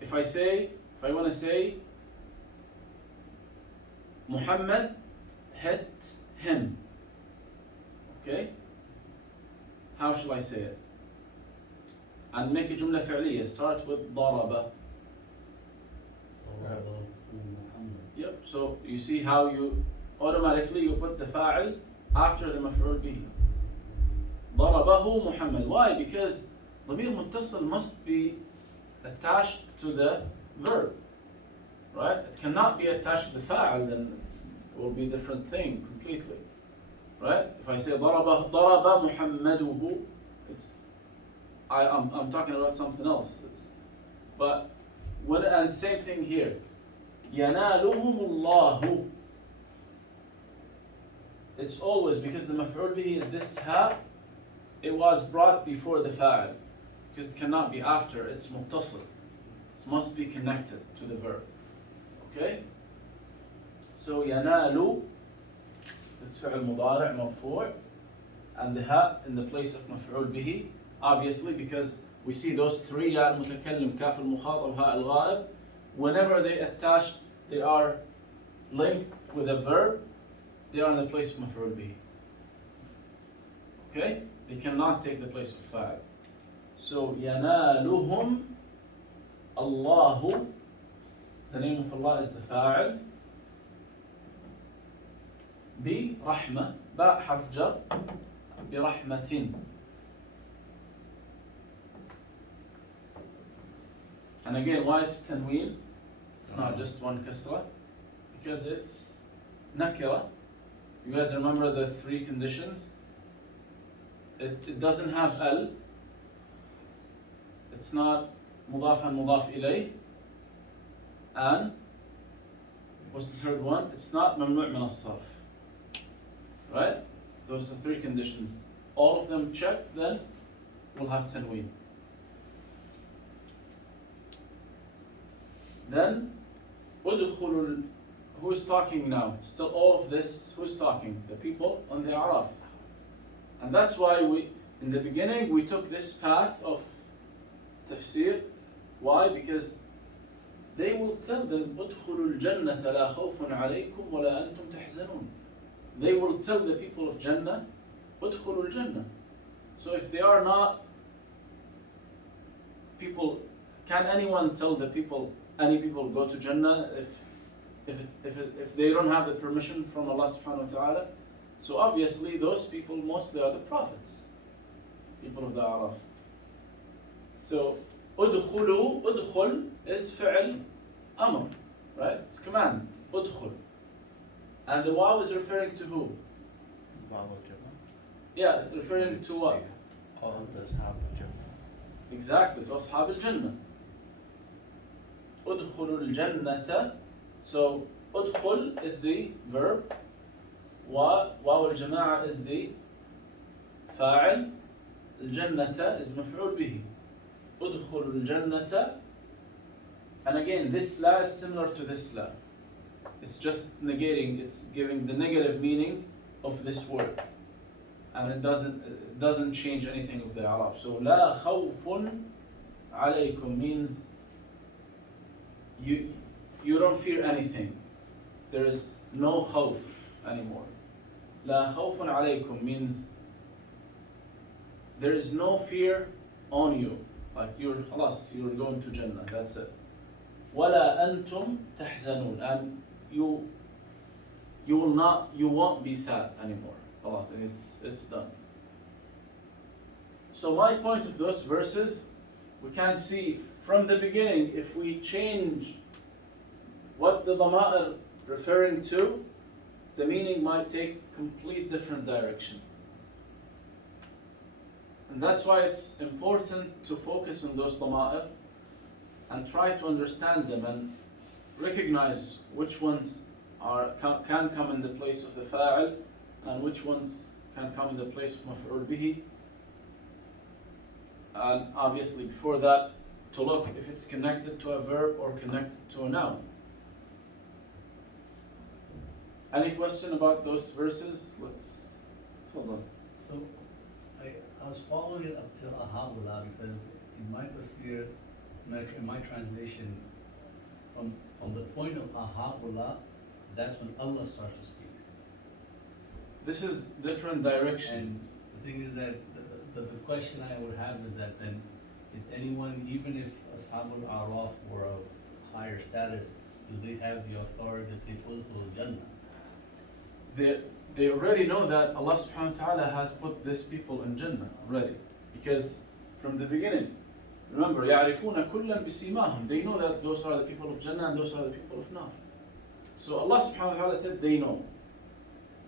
If I want to say Muhammad hit him. Okay? How shall I say it? And make a جملة فعلية. Start with ضرب. Yep. So you see how you automatically put the fa'il after the مفعول به. ضربه محمد. Why? Because ضمير متصل must be attached to the verb. Right? It cannot be attached to the fa'il, then it will be a different thing completely. Right? If I say ضرب محمده, I'm talking about something else. And same thing here. ينالهم الله. It's always, because the maf'ul bihi is this ha, it was brought before the fa'il. Because it cannot be after, it's muttasil. It must be connected to the verb. Okay? So ينالو is فعل مضارع مرفوع, and the ha in the place of maf'ul bihi. Obviously, because we see those three, يا المتكلم, كاف المخاطب, هاء الغائب, whenever they attach, they are linked with a verb, they are in the place of مفعول به. Okay? They cannot take the place of fa'il. So, ينالهم الله The name of Allah is the fa'il. برحمة باء حرف جر برحمة. And again, why it's tanween? It's not just one kasra, because it's nakira. You guys remember the three conditions? It doesn't have al. It's not mudaf and mudaf ilayh. And what's the third one? It's not mamnu' min as-sarf. Right? Those are three conditions. All of them checked, then we'll have tanween. Then, udkhulul, who's talking now? Still all of this, who's talking? The people on the Araf. And that's why in the beginning, we took this path of tafsir. Why? Because they will tell them, udkhulul jannata la khawfun alaykum wa la antum tahzanun. They will tell the people of Jannah, udkhulul jannah. So if they are not people, can anyone tell the people, any people go to Jannah if they don't have the permission from Allah subhanahu wa ta'ala? So obviously those people mostly are the prophets, people of the Araf. So udkhulu, udkhul is fi'l amr, right? It's command, udkhul. And the waw is referring to who? Yeah, referring to what? All the Ashab al-Jannah. Exactly, to Ashab al-Jannah. Udkhulul jannata. So, udkhul is the verb. Waw al-Jama'a is the fa'il. Al-Jannata is maf'ul bihi. Udkhulul jannata. And again, this la is similar to this la. It's just negating, it's giving the negative meaning of this word. And it doesn't change anything of the Arab. So la khawfun alaykum means you don't fear anything. There is no khawf anymore. La khawfun alaykum means there is no fear on you. Like you're going to Jannah, that's it. Wala antum tahzanun, and you won't be sad anymore. Allah, it's done. So my point of those verses, we can see from the beginning, if we change what the dhama'ir referring to, the meaning might take complete different direction. And that's why it's important to focus on those dhama'ir and try to understand them and recognize which ones can come in the place of the fa'il and which ones can come in the place of maf'ul bihi. And obviously before that, to look if it's connected to a verb or connected to a noun. Any question about those verses? Let's hold on. So I was following it up to Ahabullah because in my tafsir, in my translation, from the point of Ahabullah, that's when Allah starts to speak. This is different direction. And the thing is that the question I would have is that then, is anyone, even if Ashabul Araf were of higher status, do they have the authority to say Udkhulul Jannah? They already know that Allah subhanahu wa ta'ala has put these people in Jannah already. Because from the beginning, remember, يَعْرِفُونَ كُلًّا بِسِيمَاهُمْ. They know that those are the people of Jannah and those are the people of Nar. So Allah subhanahu wa ta'ala said they know.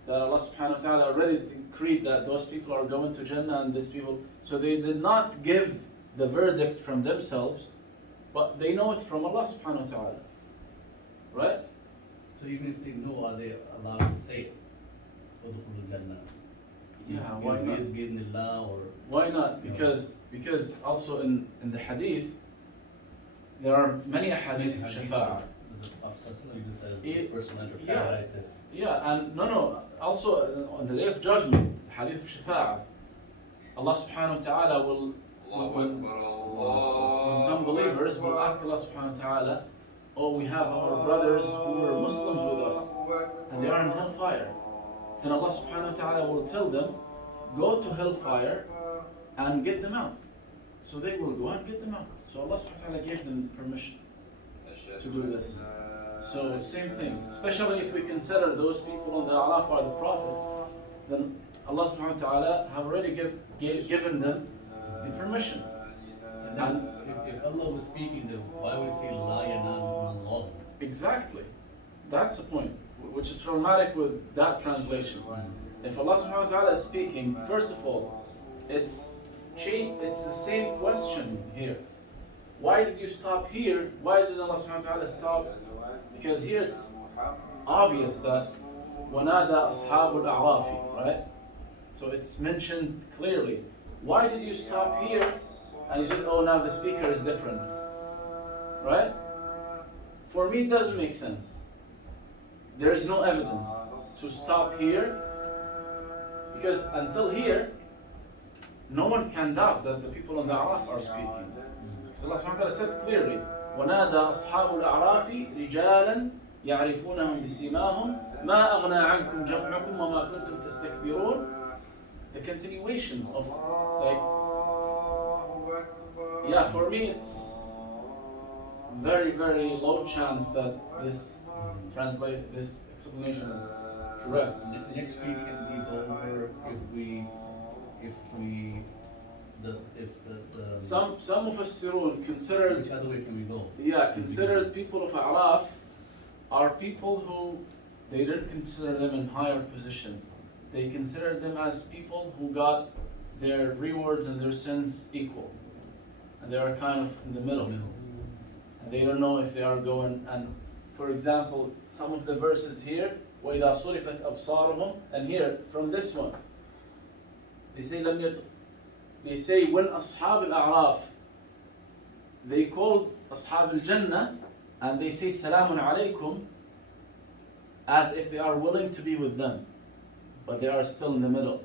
That Allah subhanahu wa ta'ala already decreed that those people are going to Jannah and these people. So they did not give the verdict from themselves, but they know it from Allah subhanahu wa ta'ala. Right? So even if they know, are they allowed to say it? Udkhulul Jannah. Yeah, why not? Bi-idhnillah or... Why not? Because also in the hadith, there are many hadith of shafa'ah. You just said this person entered paradise. Yeah, and no, also on the day of judgment, hadith of shafa'ah, Allah subhanahu wa ta'ala will, when some believers will ask Allah subhanahu wa ta'ala, oh, we have our brothers who were Muslims with us, and they are in hellfire. Then Allah subhanahu wa ta'ala will tell them, go to hellfire and get them out. So they will go and get them out. So Allah subhanahu wa ta'ala gave them permission to to do this. So same thing, especially if we consider those people on the Araf are the prophets, then Allah subhanahu wa ta'ala have already given them the permission. And then, if Allah was speaking, then why would he say La yanaluhum Allah? Exactly. That's the point, which is problematic with that translation. If Allah subhanahu wa ta'ala is speaking, first of all, it's the same question here. Why did you stop here? Why did Allah subhanahu wa ta'ala stop? Because here it's obvious that وَنَادَى أَصْحَابُ الْأَعْرَافِ, right? So it's mentioned clearly. Why did you stop here? And you said, oh, now the speaker is different, right? For me, it doesn't make sense. There is no evidence to stop here, because until here, no one can doubt that the people on the Araf are speaking. Because Allah subhanahu wa ta'ala said clearly, وَنَادَى أَصْحَابُ الْأَعْرَافِ رِجَالًا يَعْرِفُونَهُمْ بِسِيمَاهُمْ مَا أَغْنَى عَنْكُمْ جَمْعُكُمْ وَمَا كُنْتُمْ تَسْتَكْبِرُونَ. The continuation of, like, yeah, for me it's very, very low chance that this explanation is correct. Next week, can we go over Some of us considered, which other way can we go? yeah, considered people of A'raf are people who they didn't consider them in higher position. They considered them as people who got their rewards and their sins equal. And they are kind of in the middle. And they don't know if they are going, and for example, some of the verses here, وَإِذَا صُرِفَتْ أَبْصَارُهُم, and here, from this one, they say when Ashab al-A'raf, they called Ashab al-Jannah, and they say Salamun alaykum, as if they are willing to be with them, but they are still in the middle.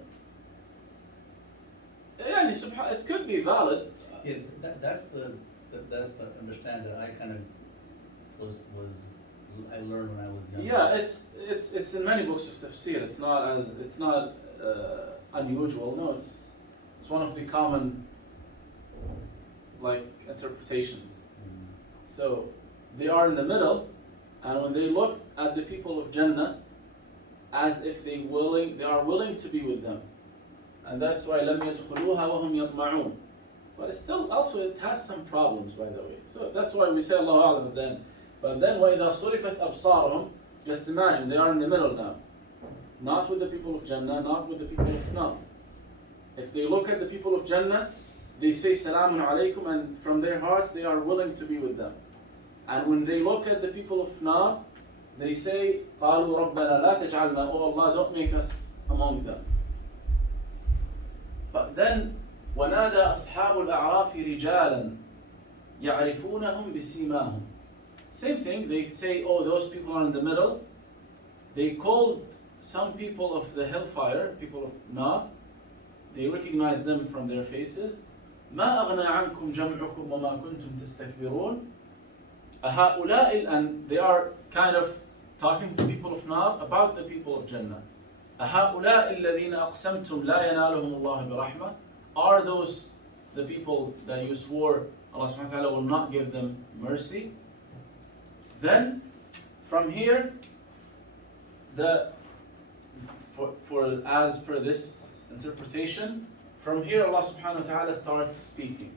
Yeah, it could be valid. Yeah, that's the understand that I kind of I learned when I was young. Yeah, it's in many books of tafsir. It's not unusual. No, it's one of the common like interpretations. So they are in the middle, and when they look at the people of Jannah, as if they are willing to be with them, and that's why لم يدخلوها وهم يطمعون. But still, also it has some problems, by the way. So that's why we say Allahu A'lam at the end. But then وَإِذَا صُرِفَتْ أَبْصَارُهُم, just imagine, they are in the middle now. Not with the people of Jannah, not with the people of Nar. If they look at the people of Jannah, they say Salamun alaykum, and from their hearts they are willing to be with them. And when they look at the people of Nar, they say, قَالُوا رَبَّنَا لَا تَجْعَلْنَا, oh Allah, don't make us among them. But then, وَنَادَى أَصْحَابُ الْأَعْرَافِ رِجَالًا يَعْرِفُونَهُمْ بِسِيمَاهُم. Same thing, they say, oh, those people are in the middle. They called some people of the hellfire, people of Nar, they recognize them from their faces. مَا أَغْنَى عَنْكُمْ جَمْعُكُمْ وَمَا كُنْتُمْ تَسْتَكْبِرُونَ. And they are kind of talking to people of Nar about the people of Jannah. أَهَؤُلَاءِ الَّذِينَ أَقْسَمْتُمْ لَا يَنَالُهُمُ اللَّهُ بِرَحْمَةٍ. Are those the people that you swore Allah subhanahu wa ta'ala will not give them mercy? Then, from here, as per this interpretation, from here Allah subhanahu wa ta'ala starts speaking,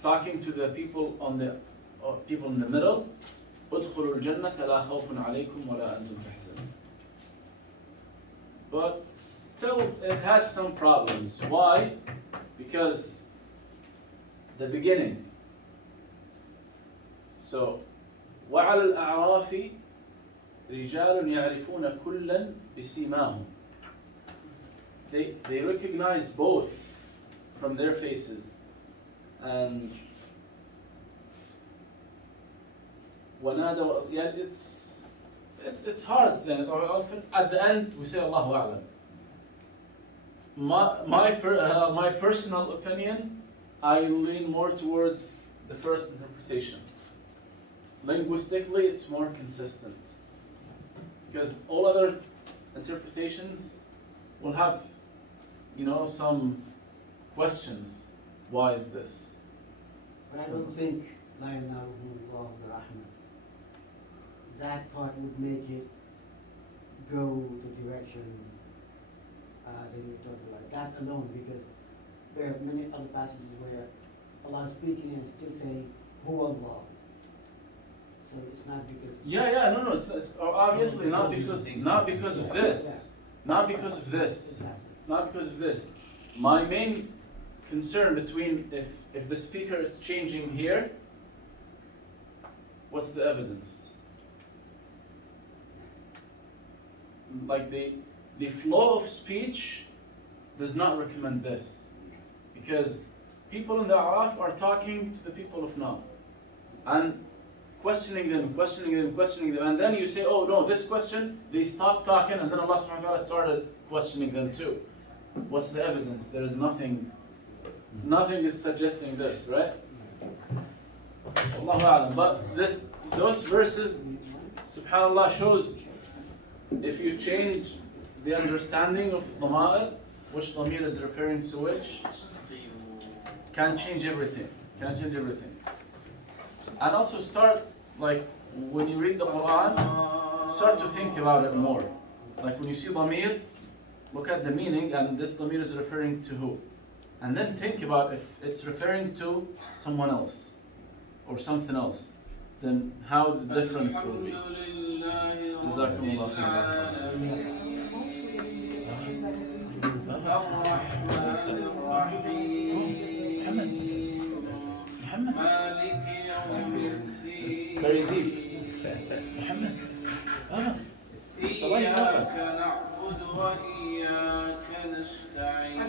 talking to the people in the middle. ادخلوا الجنة لا خوف عليكم ولا أنتم تحزنون. But still, it has some problems. Why? Because the beginning. So, وعلى الأعراف رجال يعرفون كلا بسيماهم. They recognize both from their faces. And ونادى, yeah, it's hard. Often at the end we say Allahu A'lam. My personal opinion, I lean more towards the first interpretation. Linguistically, it's more consistent, because all other interpretations will have, some questions. Why is this? But I don't think La yanaluhum Allah bi rahmah Rahman. That part would make it go the direction that you talked about. That alone, because there are many other passages where Allah is speaking and still saying, Hu Allah. So it's not because. No, it's obviously not because of this. Not because of this. Exactly. Not because of this. My main concern between if the speaker is changing here, what's the evidence? Like the flow of speech does not recommend this. Because people in the Araf are talking to the people of now. And questioning them, and then you say, oh no, this question, they stopped talking, and then Allah subhanahu wa ta'ala started questioning them too. What's the evidence? There is nothing is suggesting this, right? Allahu A'lam. But those verses, subhanAllah, shows if you change the understanding of dhama'ir, which dhamir is referring to which, can change everything. And also start, like, when you read the Quran, start to think about it more. Like when you see dhamir, look at the meaning, and this dhamir is referring to who? And then think about if it's referring to someone else or something else, then how the difference will be. Jazakumullah khairan. It's very deep. Muhammad. إياك نعبد وإياك نستعين